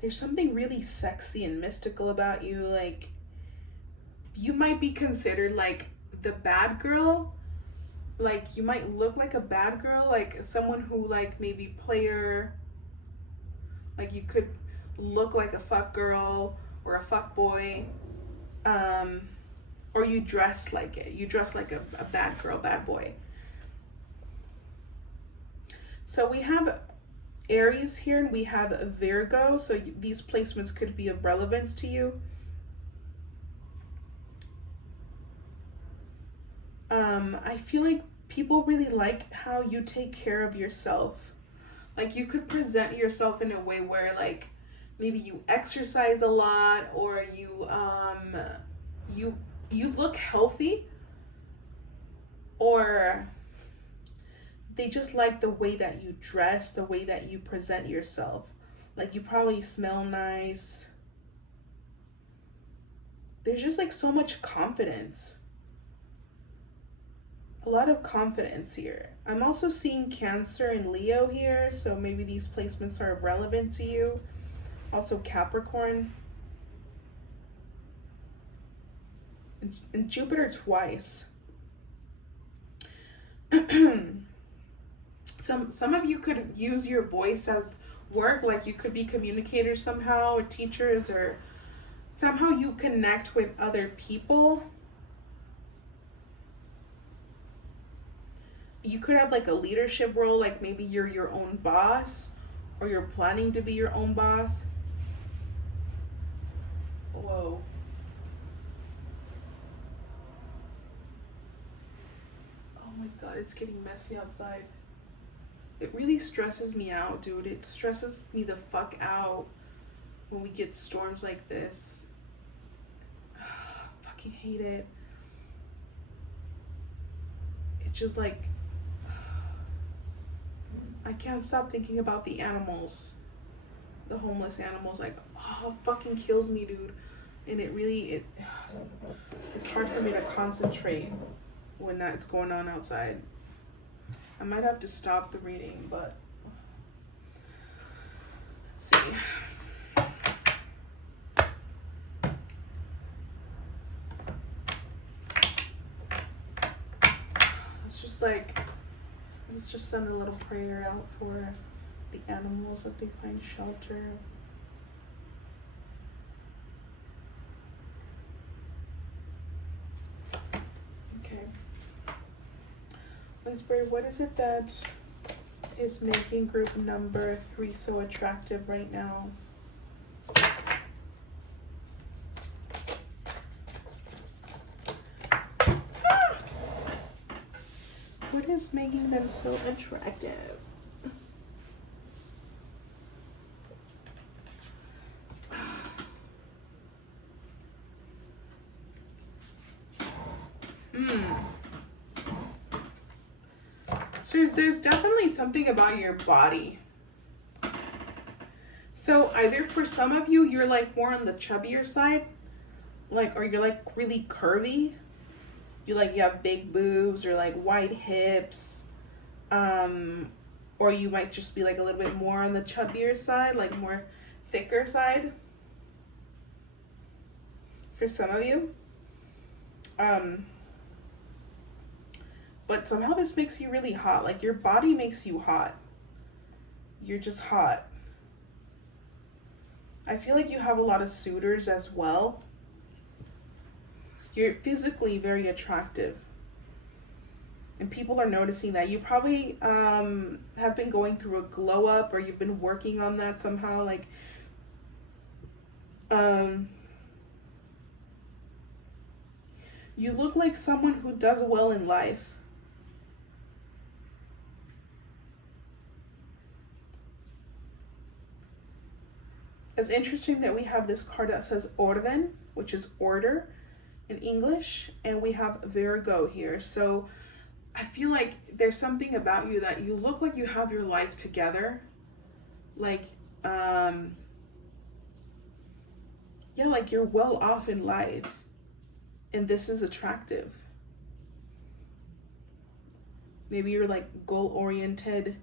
There's something really sexy and mystical about you. Like, you might be considered like the bad girl, like you might look like a bad girl, like someone who like maybe player, like you could look like a fuck girl or a fuck boy, um, or you dress like it. You dress like a bad girl, bad boy. So we have Aries here and we have a Virgo. So these placements could be of relevance to you. I feel like people really like how you take care of yourself. Like you could present yourself in a way where like maybe you exercise a lot, or you you look healthy, or they just like the way that you dress, the way that you present yourself. Like you probably smell nice. There's just like so much confidence. A lot of confidence here. I'm also seeing Cancer and Leo here, so maybe these placements are relevant to you. Also Capricorn. And Jupiter twice. Some of you could use your voice as work, like you could be communicators somehow, or teachers, or somehow you connect with other people. You could have like a leadership role, like maybe you're your own boss, or you're planning to be your own boss. Whoa. Oh my god, it's getting messy outside. It really stresses me out, dude. It stresses me the fuck out when we get storms like this. Fucking hate it. It's just like I can't stop thinking about the animals, the homeless animals. Like, oh, it fucking kills me, dude. And it's hard for me to concentrate when that's going on outside. I might have to stop the reading, but let's see. Let's just send a little prayer out for the animals, that they find shelter. Okay. Holy Spirit, what is it that is making group number 3 so attractive right now? What is making them so attractive? So there's definitely something about your body. So either for some of you, you're like more on the chubbier side, like, or you're like really curvy. You have big boobs or like wide hips, or you might just be like a little bit more on the chubbier side, like more thicker side. For some of you, but somehow this makes you really hot. Like your body makes you hot. You're just hot. I feel like you have a lot of suitors as well. You're physically very attractive. And people are noticing that. You probably have been going through a glow up, or you've been working on that somehow. Like, you look like someone who does well in life. It's interesting that we have this card that says Orden, which is order in English, and we have Virgo here. So I feel like there's something about you that you look like you have your life together. Like, yeah, like you're well off in life, and this is attractive. Maybe you're like goal oriented.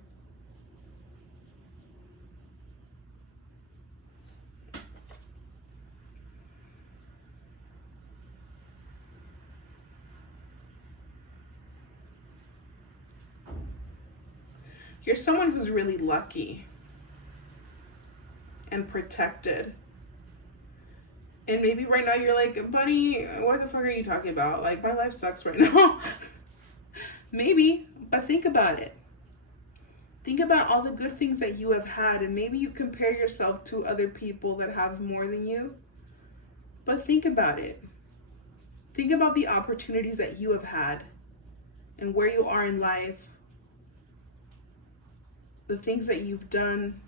You're someone who's really lucky and protected. And maybe right now you're like, Bunny, what the fuck are you talking about? Like, my life sucks right now. Maybe, but think about it. Think about all the good things that you have had, and maybe you compare yourself to other people that have more than you. But think about it. Think about the opportunities that you have had and where you are in life, the things that you've done.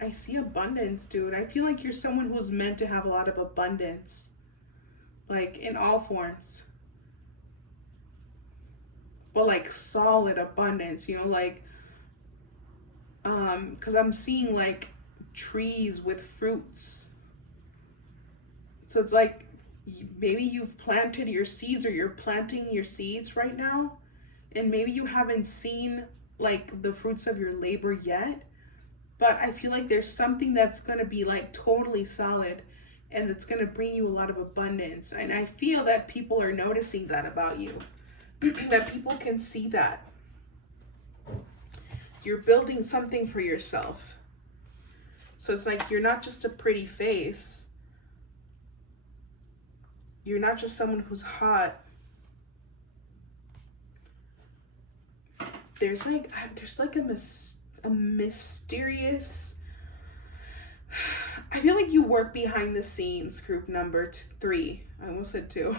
I see abundance, dude. I feel like you're someone who's meant to have a lot of abundance, like in all forms. But like solid abundance, you know, like, because I'm seeing like trees with fruits. So it's like maybe you've planted your seeds, or you're planting your seeds right now, and maybe you haven't seen like the fruits of your labor yet. But I feel like there's something that's going to be like totally solid, and it's going to bring you a lot of abundance. And I feel that people are noticing that about you, that people can see that. You're building something for yourself. So it's like you're not just a pretty face. You're not just someone who's hot. There's like a mysterious, I feel like you work behind the scenes. Group number 3, I almost said 2.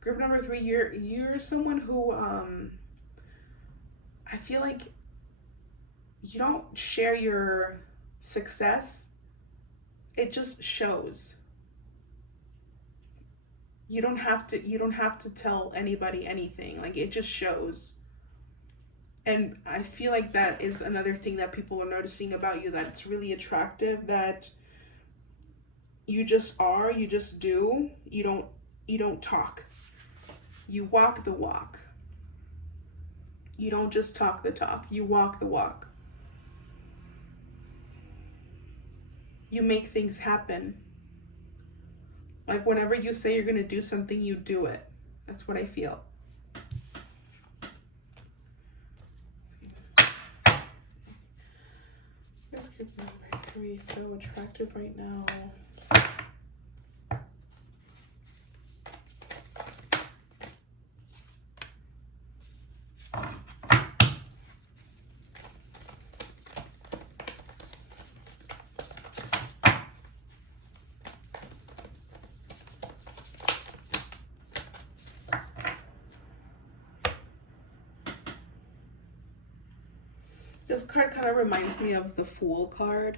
Group number 3, you're someone who I feel like you don't share your success. It just shows. You don't have to tell anybody anything. Like, it just shows. And I feel like that is another thing that people are noticing about you, that it's really attractive, that you just are, you just do. You don't talk. You walk the walk. You don't just talk the talk. You walk the walk. You make things happen. Like, whenever you say you're going to do something, you do it. That's what I feel. This group number 3 is so attractive right now. This card kind of reminds me of the Fool card.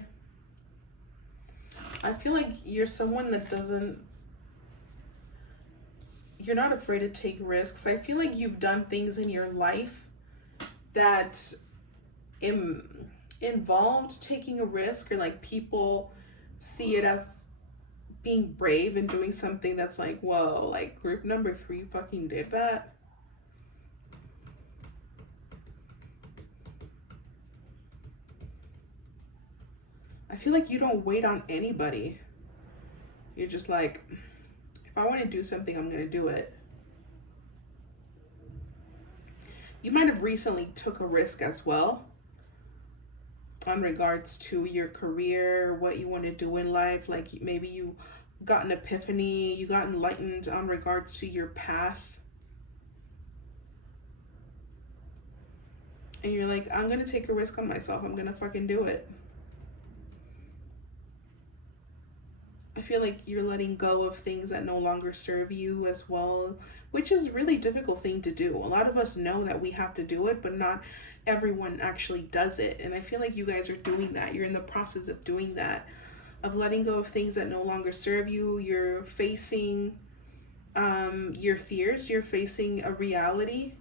I feel like you're someone that you're not afraid to take risks. I feel like you've done things in your life that involved taking a risk, or like people see it as being brave and doing something that's like, whoa, like group number 3 fucking did that. I feel like you don't wait on anybody. You're just like, if I want to do something, I'm going to do it. You might have recently took a risk as well on regards to your career, what you want to do in life. Like, maybe you got an epiphany, you got enlightened on regards to your path. And you're like, I'm going to take a risk on myself. I'm going to fucking do it. I feel like you're letting go of things that no longer serve you as well, which is a really difficult thing to do. A lot of us know that we have to do it, but not everyone actually does it. And I feel like you guys are doing that. You're in the process of doing that, of letting go of things that no longer serve you. You're facing your fears. You're facing a reality.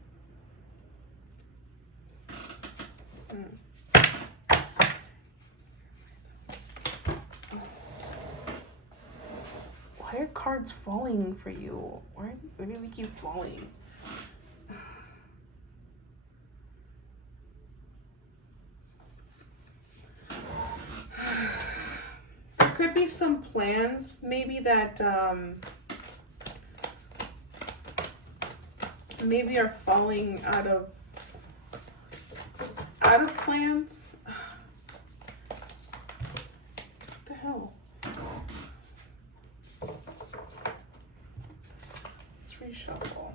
Why are cards falling for you? Why do they keep falling? There could be some plans maybe that maybe are falling out of out of plans. What the hell? Let's reshuffle.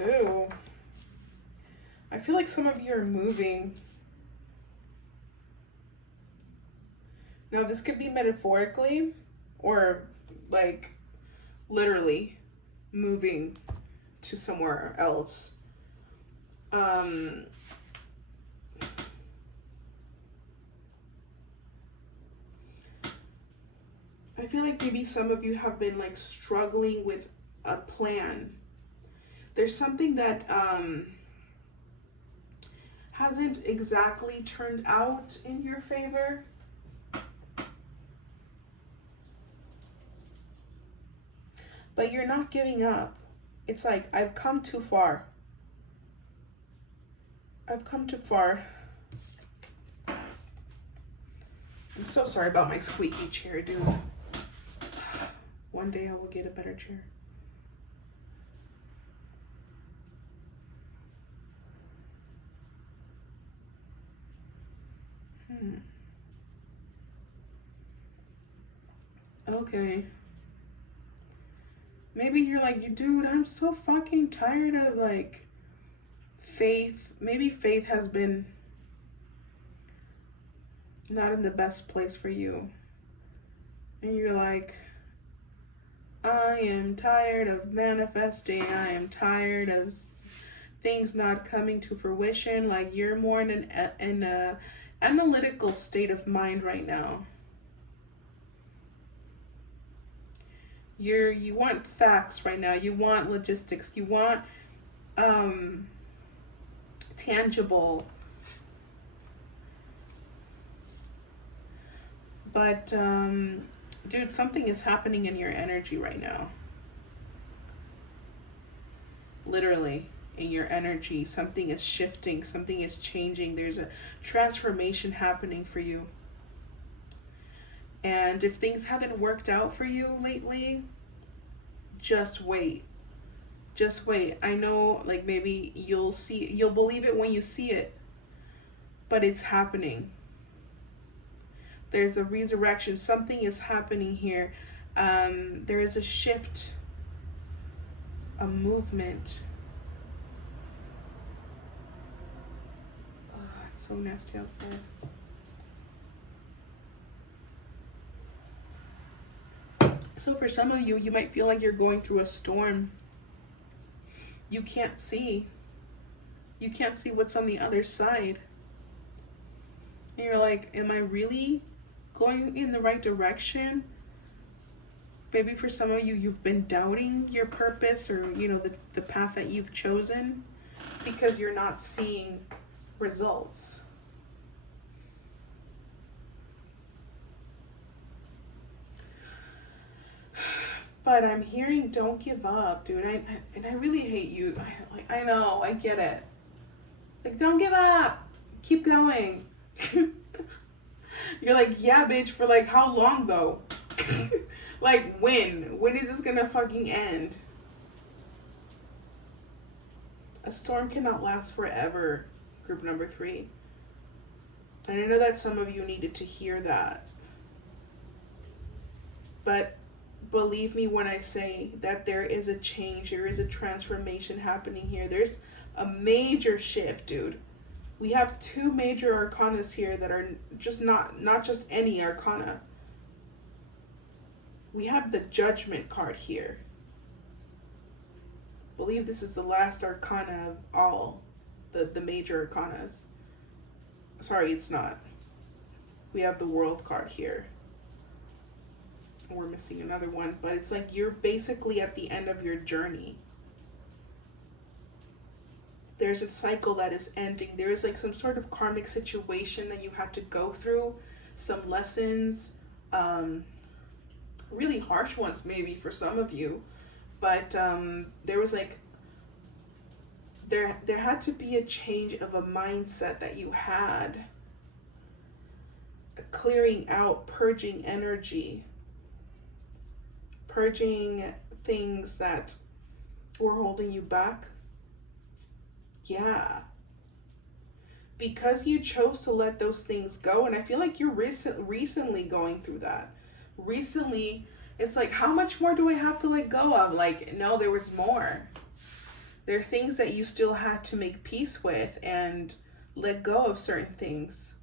Ooh. I feel like some of you are moving. Now, this could be metaphorically or like literally moving to somewhere else. I feel like maybe some of you have been like struggling with a plan. There's something that hasn't exactly turned out in your favor. But you're not giving up. It's like, I've come too far. I've come too far. I'm so sorry about my squeaky chair, dude. One day I will get a better chair. Okay. Maybe you're like, dude, I'm so fucking tired of like faith. Maybe faith has been not in the best place for you. And you're like, I am tired of manifesting. I am tired of things not coming to fruition. Like, you're more in an analytical state of mind right now. You want facts right now. You want logistics. You want tangible. But dude, something is happening in your energy right now. Literally, in your energy, something is shifting, something is changing. There's a transformation happening for you. And if things haven't worked out for you lately, just wait. Just wait. I know, like, maybe you'll believe it when you see it, but it's happening. There's a resurrection. Something is happening here. There is a shift, a movement. Oh, it's so nasty outside. So for some of you, you might feel like you're going through a storm. You can't see. You can't see what's on the other side. And you're like, am I really going in the right direction? Maybe for some of you, you've been doubting your purpose or, the path that you've chosen because you're not seeing results. But I'm hearing, don't give up, dude. I really hate you. I know, I get it. Like, don't give up. Keep going. You're like, yeah, bitch, for like how long though? Like, when? When is this gonna fucking end? A storm cannot last forever, group number 3. And I know that some of you needed to hear that. But believe me when I say that there is a change, there is a transformation happening here. There's a major shift, dude. We have 2 major arcanas here that are just not just any arcana. We have the Judgment card here. I believe this is the last arcana of all the major arcanas. Sorry, it's not. We have the World card here. We're missing another one, but it's like you're basically at the end of your journey. There's a cycle that is ending. There's like some sort of karmic situation that you had to go through, some lessons, really harsh ones maybe for some of you, but there was like there had to be a change of a mindset that you had, clearing out, purging energy, purging things that were holding you back. Yeah. Because you chose to let those things go. And I feel like you're recently going through that. Recently, it's like, how much more do I have to let go of? Like, no, there was more. There are things that you still had to make peace with and let go of certain things.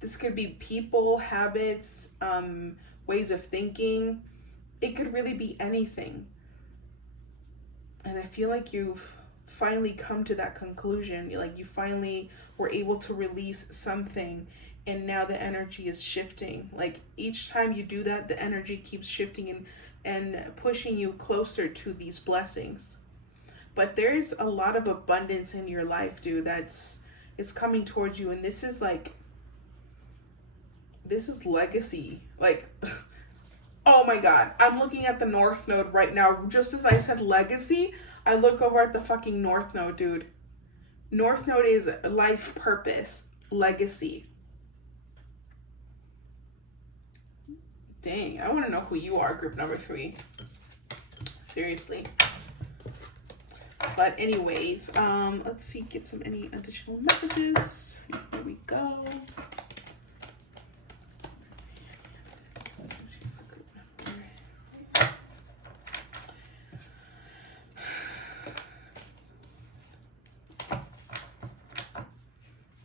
This could be people, habits, ways of thinking. It could really be anything. And I feel like you've finally come to that conclusion. Like you finally were able to release something, and now the energy is shifting. Like each time you do that, the energy keeps shifting and pushing you closer to these blessings. But there is a lot of abundance in your life, dude, is coming towards you. And this is legacy. Like, oh my God, I'm looking at the North Node right now. Just as I said legacy, I look over at the fucking North Node, dude. North Node is life purpose, legacy. Dang, I want to know who you are, group number 3. Seriously. But anyways, let's see, get any additional messages. Here we go.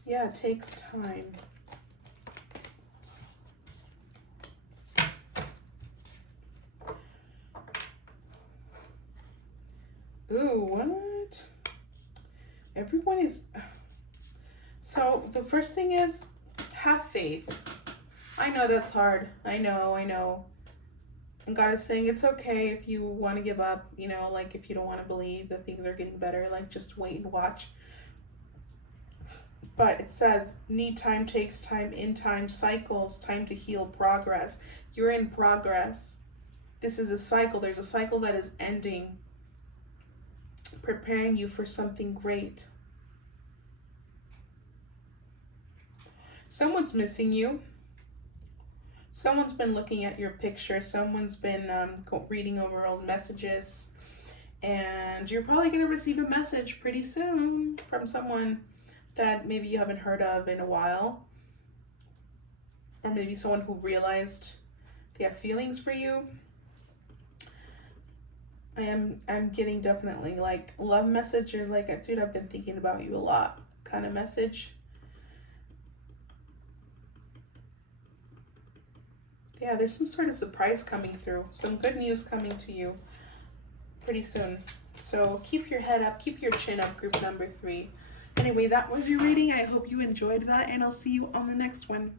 Yeah, it takes time. Ooh, what? Everyone is... So, the first thing is, have faith. I know that's hard. I know. And God is saying it's okay if you want to give up, you know, like if you don't want to believe that things are getting better, like just wait and watch. But it says, need time, takes time, in time, cycles, time to heal, progress. You're in progress. This is a cycle. There's a cycle that is ending, preparing you for something great. Someone's missing you. Someone's been looking at your picture. Someone's been reading over old messages. And you're probably going to receive a message pretty soon from someone that maybe you haven't heard of in a while. Or maybe someone who realized they have feelings for you. I'm getting definitely like love message, or like, dude, I've been thinking about you a lot kind of message. Yeah, there's some sort of surprise coming through. Some good news coming to you pretty soon. So keep your head up, keep your chin up, group number 3. Anyway, that was your reading. I hope you enjoyed that, and I'll see you on the next one.